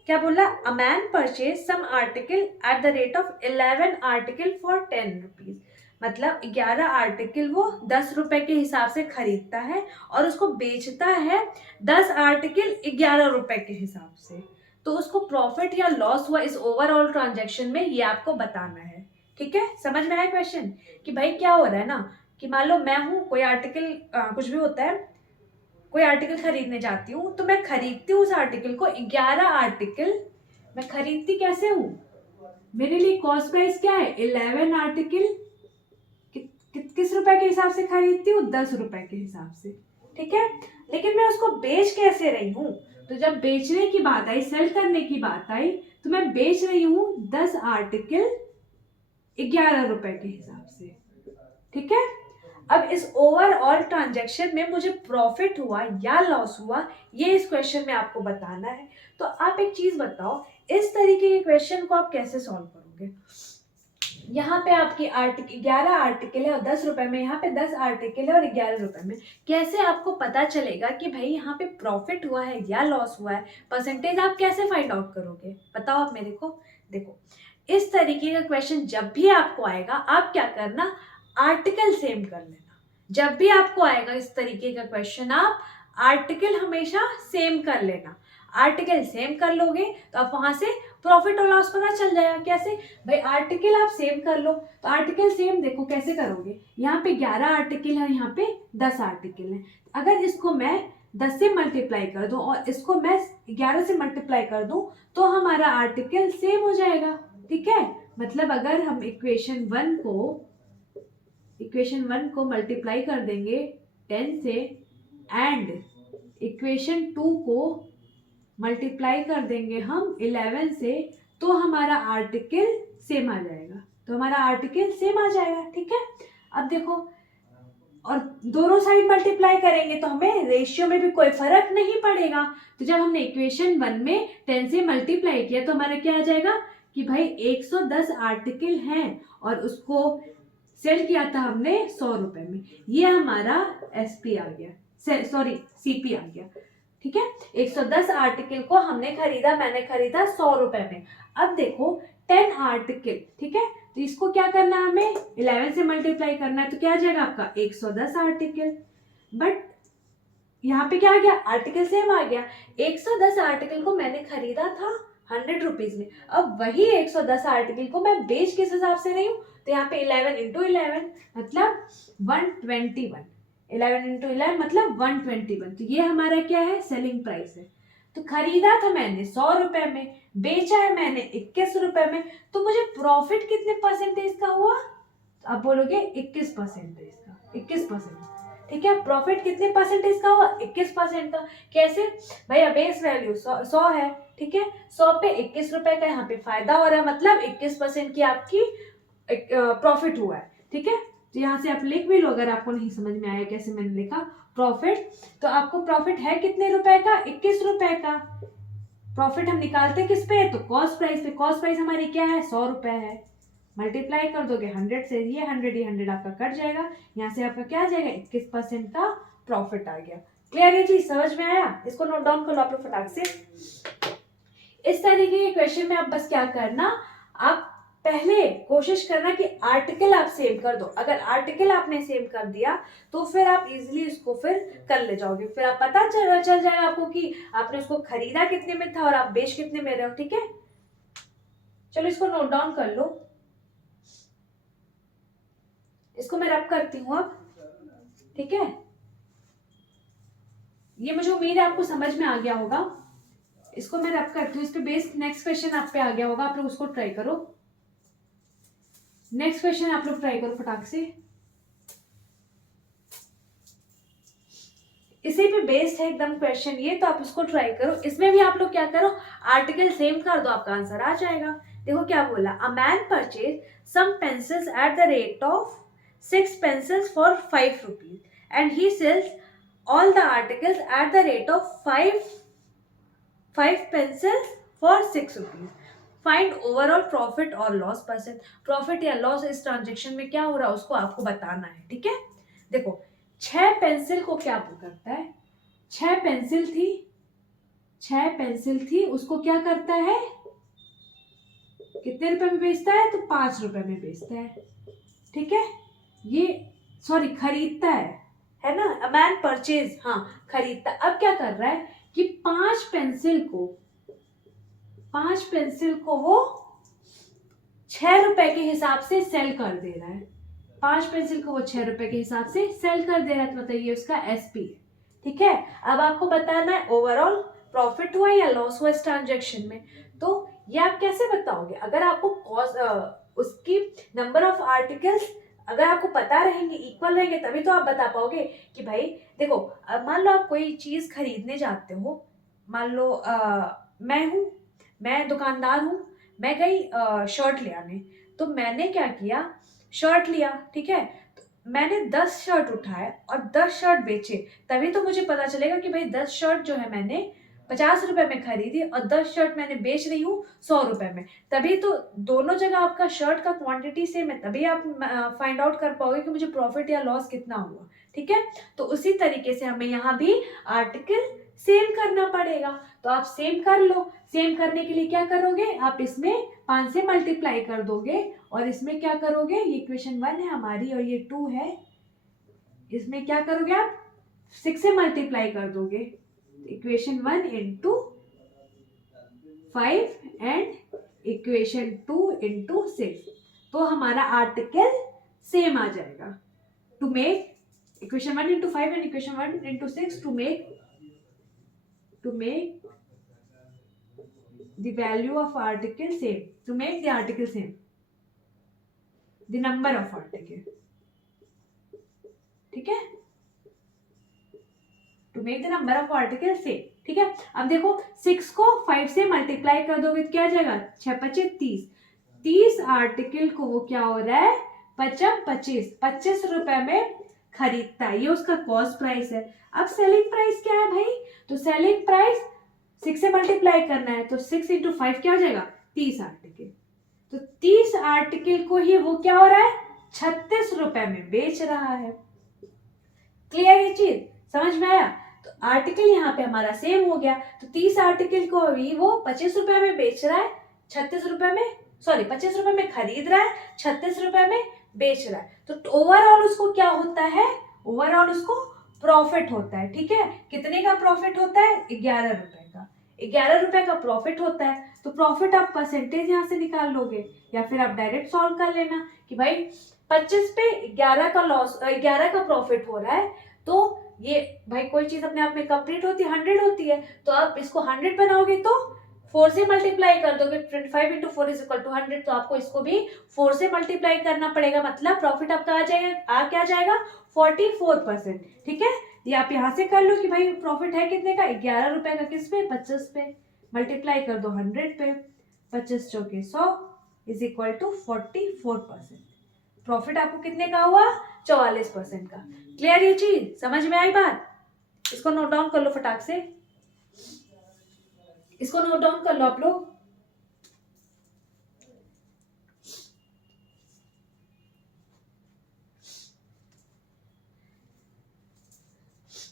क्या बोला, a man purchase some article at the rate of 11 article for 10 rupees, मतलब 11 आर्टिकल वो 10 रुपए के हिसाब से खरीदता है और उसको बेचता है 10 आर्टिकल 11 रुपए के हिसाब से, तो उसको प्रॉफिट या लॉस हुआ इस ओवरऑल ट्रांजैक्शन में, ये आपको बताना है, ठीक है। समझ में आया क्वेश्चन कि भाई क्या हो रहा है ना, कि मान लो मैं हूं कोई आर्टिकल, कुछ भी होता है, कोई आर्टिकल खरीदने जाती हूँ, तो मैं खरीदती हूँ उस आर्टिकल को 11 आर्टिकल, मैं खरीदती कैसे हूँ, मेरे लिए कॉस्ट प्राइस क्या है 11 आर्टिकल, किस रुपए के हिसाब से खरीदती हूँ, 10 रुपए के हिसाब से, ठीक है। लेकिन मैं उसको बेच कैसे रही हूँ, तो जब बेचने की बात आई, सेल करने की बात आई, तो मैं बेच रही हूँ 10 आर्टिकल 11 रुपए के हिसाब से, ठीक है। अब इस ओवरऑल ट्रांजैक्शन में मुझे प्रॉफिट हुआ या लॉस हुआ, ये इस क्वेश्चन में आपको बताना है। तो आप एक चीज बताओ, इस तरीके के क्वेश्चन को आप कैसे सॉल्व करोगे। यहाँ पे आपकी आर्टिकल 11 आर्टिकल है और 10 रुपए में, यहाँ पे 10 आर्टिकल है और 11 रुपए में, कैसे आपको पता चलेगा कि भाई यहाँ पे प्रॉफिट हुआ है या लॉस हुआ है, परसेंटेज आप कैसे फाइंड आउट करोगे, बताओ आप मेरे को। देखो इस तरीके का क्वेश्चन जब भी आपको आएगा, आप क्या करना, आर्टिकल सेम कर लेना। जब भी आपको आएगा इस तरीके का क्वेश्चन, आप आर्टिकल हमेशा सेम कर लेना। आर्टिकल सेम कर लोगे तो आप वहां से प्रॉफिट और लॉस पता चल जाएगा। कैसे भाई, आर्टिकल आप सेम कर लो, तो आर्टिकल सेम देखो कैसे करोगे, यहाँ पे 11 आर्टिकल है, यहाँ पे 10 आर्टिकल है, अगर इसको मैं 10 से मल्टीप्लाई कर दूं और इसको मैं 11 से मल्टीप्लाई कर दूं तो हमारा आर्टिकल सेम हो जाएगा, ठीक है। मतलब अगर हम इक्वेशन वन को मल्टीप्लाई कर देंगे 10 से, एंड इक्वेशन 2 को मल्टीप्लाई कर देंगे हम 11 से, तो हमारा आर्टिकल सेम आ जाएगा, तो हमारा आर्टिकल सेम आ जाएगा, ठीक है। अब देखो, और दोनों साइड मल्टीप्लाई करेंगे तो हमें रेशियो में भी कोई फर्क नहीं पड़ेगा। तो जब हमने इक्वेशन 1 में 10 से मल्टीप्लाई किया तो हमारा क्या आ जाएगा कि भाई 110 आर्टिकल हैं और उसको सेल किया था हमने 100 रुपए में, ये हमारा एसपी आ गया, सॉरी सीपी आ गया, ठीक है, 110 आर्टिकल को हमने खरीदा, मैंने खरीदा 100 रुपए में। अब देखो 10 आर्टिकल, ठीक है, तो इसको क्या करना है, हमें 11 से मल्टीप्लाई करना है, तो क्या आ जाएगा आपका 110 आर्टिकल। बट यहाँ पे क्या आ गया, आर्टिकल सेम आ गया। 110 आर्टिकल को मैंने खरीदा था 100 रुपीज में, अब वही 110 आर्टिकल को मैं बेच किस हिसाब से रही हूँ, तो यहाँ पे 11 इंटू 11 मतलब 121, 11 इंटू 11 मतलब 121, तो ये हमारा क्या है, सेलिंग प्राइस है। तो खरीदा था मैंने 100 रुपए में, बेचा है मैंने 21 रुपए में, तो मुझे प्रॉफिट कितने परसेंटेज का हुआ, आप बोलोगे 21% का, 21%, ठीक है। प्रॉफिट कितने परसेंटेज का हुआ, 21% का। कैसे भैया, बेस वैल्यू 100 है, ठीक है, 100 पे 21 रुपए का यहाँ पे फायदा हो रहा है, मतलब 21% की आपकी प्रॉफिट हुआ है, ठीक है। तो यहाँ से आप लिख भी लो, अगर आपको नहीं समझ में आया कैसे मैंने लिखा प्रॉफिट, तो आपको प्रॉफिट है कितने रुपए का, 21 रुपए का। प्रॉफिट हम निकालते किस पे, तो कॉस्ट प्राइस पे। कॉस्ट प्राइस हमारी क्या है, 100 रुपए है, मल्टीप्लाई कर दोगे 100 से, ये 100 आपका कट जाएगा, यहाँ से आपका क्या आ जाएगा, 21% का प्रॉफिट आ गया। क्लियर, ये चीज समझ में आया, इसको नोट डाउन कर लो आप लोग फटाक से। इस तरीके के क्वेश्चन में आप बस क्या करना, आप पहले कोशिश करना कि आर्टिकल आप सेम कर दो। अगर आर्टिकल आपने सेम कर दिया तो फिर आप इजीली इसको फिर कर ले जाओगे, फिर आप पता चल जाएगा आपको कि आपने उसको खरीदा कितने में था और आप बेच कितने में रहे हो, ठीक है। चलो इसको नोट डाउन कर लो, इसको मैं रब करती हूँ अब, ठीक है। ये मुझे उम्मीद है आपको समझ में आ गया होगा, इसको मैं रब करती हूँ, इस पे बेस्ड नेक्स्ट क्वेश्चन आप पे आ गया होगा, आप लोग उसको ट्राई करो। नेक्स्ट क्वेश्चन आप लोग ट्राई करो फटाक से, इसी पे बेस्ड है एकदम क्वेश्चन ये, तो आप इसको ट्राई करो। इसमें भी आप लोग क्या करो, आर्टिकल सेम कर दो, आपका आंसर आ जाएगा। देखो क्या बोला, a man purchase some pencils at the rate of 6 pencils for 5 rupees and he sells all the articles at the rate of 5 pencils for 6 rupees. Find overall profit और loss percent. Profit या loss इस transaction में क्या हो रहा है उसको आपको बताना है, ठीक है। देखो 6 पेंसिल को क्या करता है, 6 पेंसिल थी उसको क्या करता है, कितने रुपए में बेचता है, तो 5 रुपए में बेचता है, ठीक है। ये सॉरी खरीदता है ना, अ मैन परचेज, हाँ खरीदता। अब क्या कर रहा है कि 5 पेंसिल को वो 6 रुपए के हिसाब से सेल कर दे रहा है, 5 पेंसिल को वो 6 रुपए के हिसाब से सेल कर दे रहा है, तो बताइए उसका एसपी है, ठीक है। अब आपको बताना है ओवरऑल प्रॉफिट हुआ या लॉस हुआ इस ट्रांजेक्शन में, तो ये आप कैसे बताओगे, अगर आपको कॉस्ट उसकी नंबर ऑफ आर्टिकल्स अगर आपको पता रहेंगे, इक्वल रहेंगे, तभी तो आप बता पाओगे कि भाई देखो, मान लो आप कोई चीज खरीदने जाते हो, मान लो मैं दुकानदार हूँ, मैं गई शर्ट ले आने, तो मैंने क्या किया, शर्ट लिया, ठीक है, तो मैंने 10 शर्ट उठाए और 10 शर्ट बेचे, तभी तो मुझे पता चलेगा कि भाई 10 शर्ट जो है मैंने 50 रुपए में खरीदी और 10 शर्ट मैंने बेच रही हूँ 100 रुपए में, तभी तो दोनों जगह आपका शर्ट का क्वांटिटी सेम है, तभी आप फाइंड आउट कर पाओगे कि मुझे प्रॉफिट या लॉस कितना हुआ, ठीक है। तो उसी तरीके से हमें यहाँ भी आर्टिकल सेम करना पड़ेगा, तो आप सेम कर लो। सेम करने के लिए क्या करोगे, आप इसमें 5 से मल्टीप्लाई कर दोगे और इसमें क्या करोगे, ये इक्वेशन 1 है हमारी और ये 2 है, इसमें क्या करोगे आप 6 से मल्टीप्लाई कर दोगे, equation 1 into 5 and equation 2 into 6, तो हमारा आर्टिकल सेम आ जाएगा। To make equation 1 into 5 and equation 1 into 6 to make the value of article same, to make the article same, the number of article, ठीक है, to make the number of article same, ठीक है। अब देखो 6 को 5 से मल्टीप्लाई कर दोगे तो क्या आ जाएगा, 6 पचे 30, 30 आर्टिकल को वो क्या हो रहा है, 25 रुपए में खरीदता है, ये उसका कॉस्ट प्राइस है। अब सेलिंग प्राइस क्या है भाई, तो सेलिंग प्राइस 6 से मल्टीप्लाई करना है, तो 6 इंटू 5 क्या हो जाएगा, 30 आर्टिकल, तो 30 आर्टिकल को ही वो क्या हो रहा है, 36 रुपए में बेच रहा है। क्लियर, ये चीज समझ में आया। तो आर्टिकल यहाँ पे हमारा सेम हो गया, तो 30 आर्टिकल को अभी वो 25 रुपए में बेच रहा है, 36 रुपए में, सॉरी 25 रुपए में खरीद रहा है, 36 रुपए में बेच रहा है। तो ओवरऑल उसको क्या होता है, ओवरऑल उसको प्रॉफिट होता है। ठीक है, कितने का प्रॉफिट होता है, 11 रुपए का, 11 रुपए का प्रॉफिट होता है। तो प्रॉफिट आप परसेंटेज यहाँ से निकाल लोगे, या फिर आप डायरेक्ट सॉल्व कर लेना कि भाई 25 पे 11 का लॉस, 11 का प्रॉफिट हो रहा है। तो ये भाई कोई चीज अपने आप में कंप्लीट होती है, 100 होती है, तो आप इसको 100 बनाओगे तो 4 से मल्टीप्लाई कर दोगे, 25 इंटू 4 इज इक्वल टू 100, तो आपको इसको भी 4 से मल्टीप्लाई करना पड़ेगा, मतलब प्रॉफिट आपका आ जाएगा, क्या जाएगा 44%। ठीक है, ये आप यहाँ से कर लो कि भाई प्रॉफिट है कितने का, 11 रुपए का, किस पे, 25 पे, मल्टीप्लाई कर दो 100 पे, 25 चौके 100 इज इक्वल टू 44%। प्रॉफिट आपको कितने का हुआ, 44% का। क्लियर, ये चीज समझ में आई बात, इसको नोट डाउन कर लो फटाक से, इसको नोट डाउन कर लो आप लोग।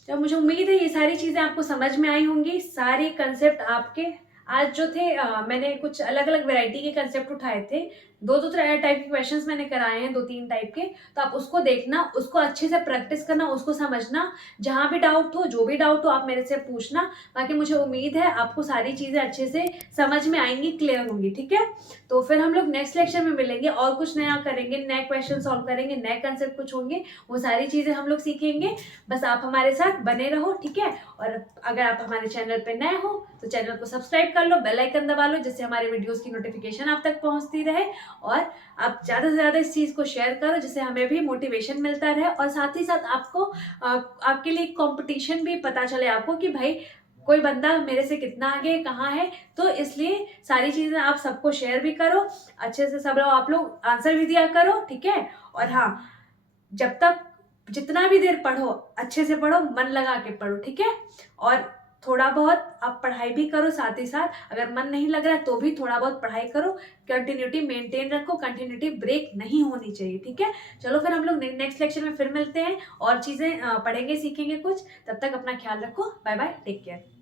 तो मुझे उम्मीद है ये सारी चीजें आपको समझ में आई होंगी, सारे कंसेप्ट आपके आज जो थे, मैंने कुछ अलग अलग वैरायटी के कंसेप्ट उठाए थे, दो टाइप के क्वेश्चंस मैंने कराए हैं, 2-3 टाइप के, तो आप उसको देखना, उसको अच्छे से प्रैक्टिस करना, उसको समझना, जहां भी डाउट हो, जो भी डाउट हो आप मेरे से पूछना। बाकी मुझे उम्मीद है आपको सारी चीजें अच्छे से समझ में आएंगी, क्लियर होंगी। ठीक है, तो फिर हम लोग नेक्स्ट लेक्चर में मिलेंगे और कुछ नया करेंगे, नए क्वेश्चन सॉल्व करेंगे, नए कंसेप्ट कुछ होंगे, वो सारी चीजें हम लोग सीखेंगे। बस आप हमारे साथ बने रहो। ठीक है, और अगर आप हमारे चैनल पे नए हो तो चैनल को सब्सक्राइब कर लो, बेल आइकन दबा लो, जिससे हमारे वीडियोस की नोटिफिकेशन आप तक पहुंचती रहे, और आप ज्यादा से ज्यादा इस चीज को शेयर करो, जिससे हमें भी मोटिवेशन मिलता रहे, और साथ ही साथ आपको आपके लिए कंपटीशन भी पता चले आपको कि भाई कोई बंदा मेरे से कितना आगे कहाँ है। तो इसलिए सारी चीजें आप सबको शेयर भी करो, अच्छे से सब लोग आप लोग आंसर भी दिया करो। ठीक है, और हाँ, जब तक जितना भी देर पढ़ो अच्छे से पढ़ो, मन लगा के पढ़ो। ठीक है, और थोड़ा बहुत आप पढ़ाई भी करो साथ ही साथ, अगर मन नहीं लग रहा है तो भी थोड़ा बहुत पढ़ाई करो, कंटिन्यूटी मेंटेन रखो, कंटिन्यूटी ब्रेक नहीं होनी चाहिए। ठीक है, चलो फिर हम लोग नेक्स्ट लेक्चर में फिर मिलते हैं और चीजें पढ़ेंगे, सीखेंगे कुछ। तब तक अपना ख्याल रखो, बाय बाय, टेक केयर।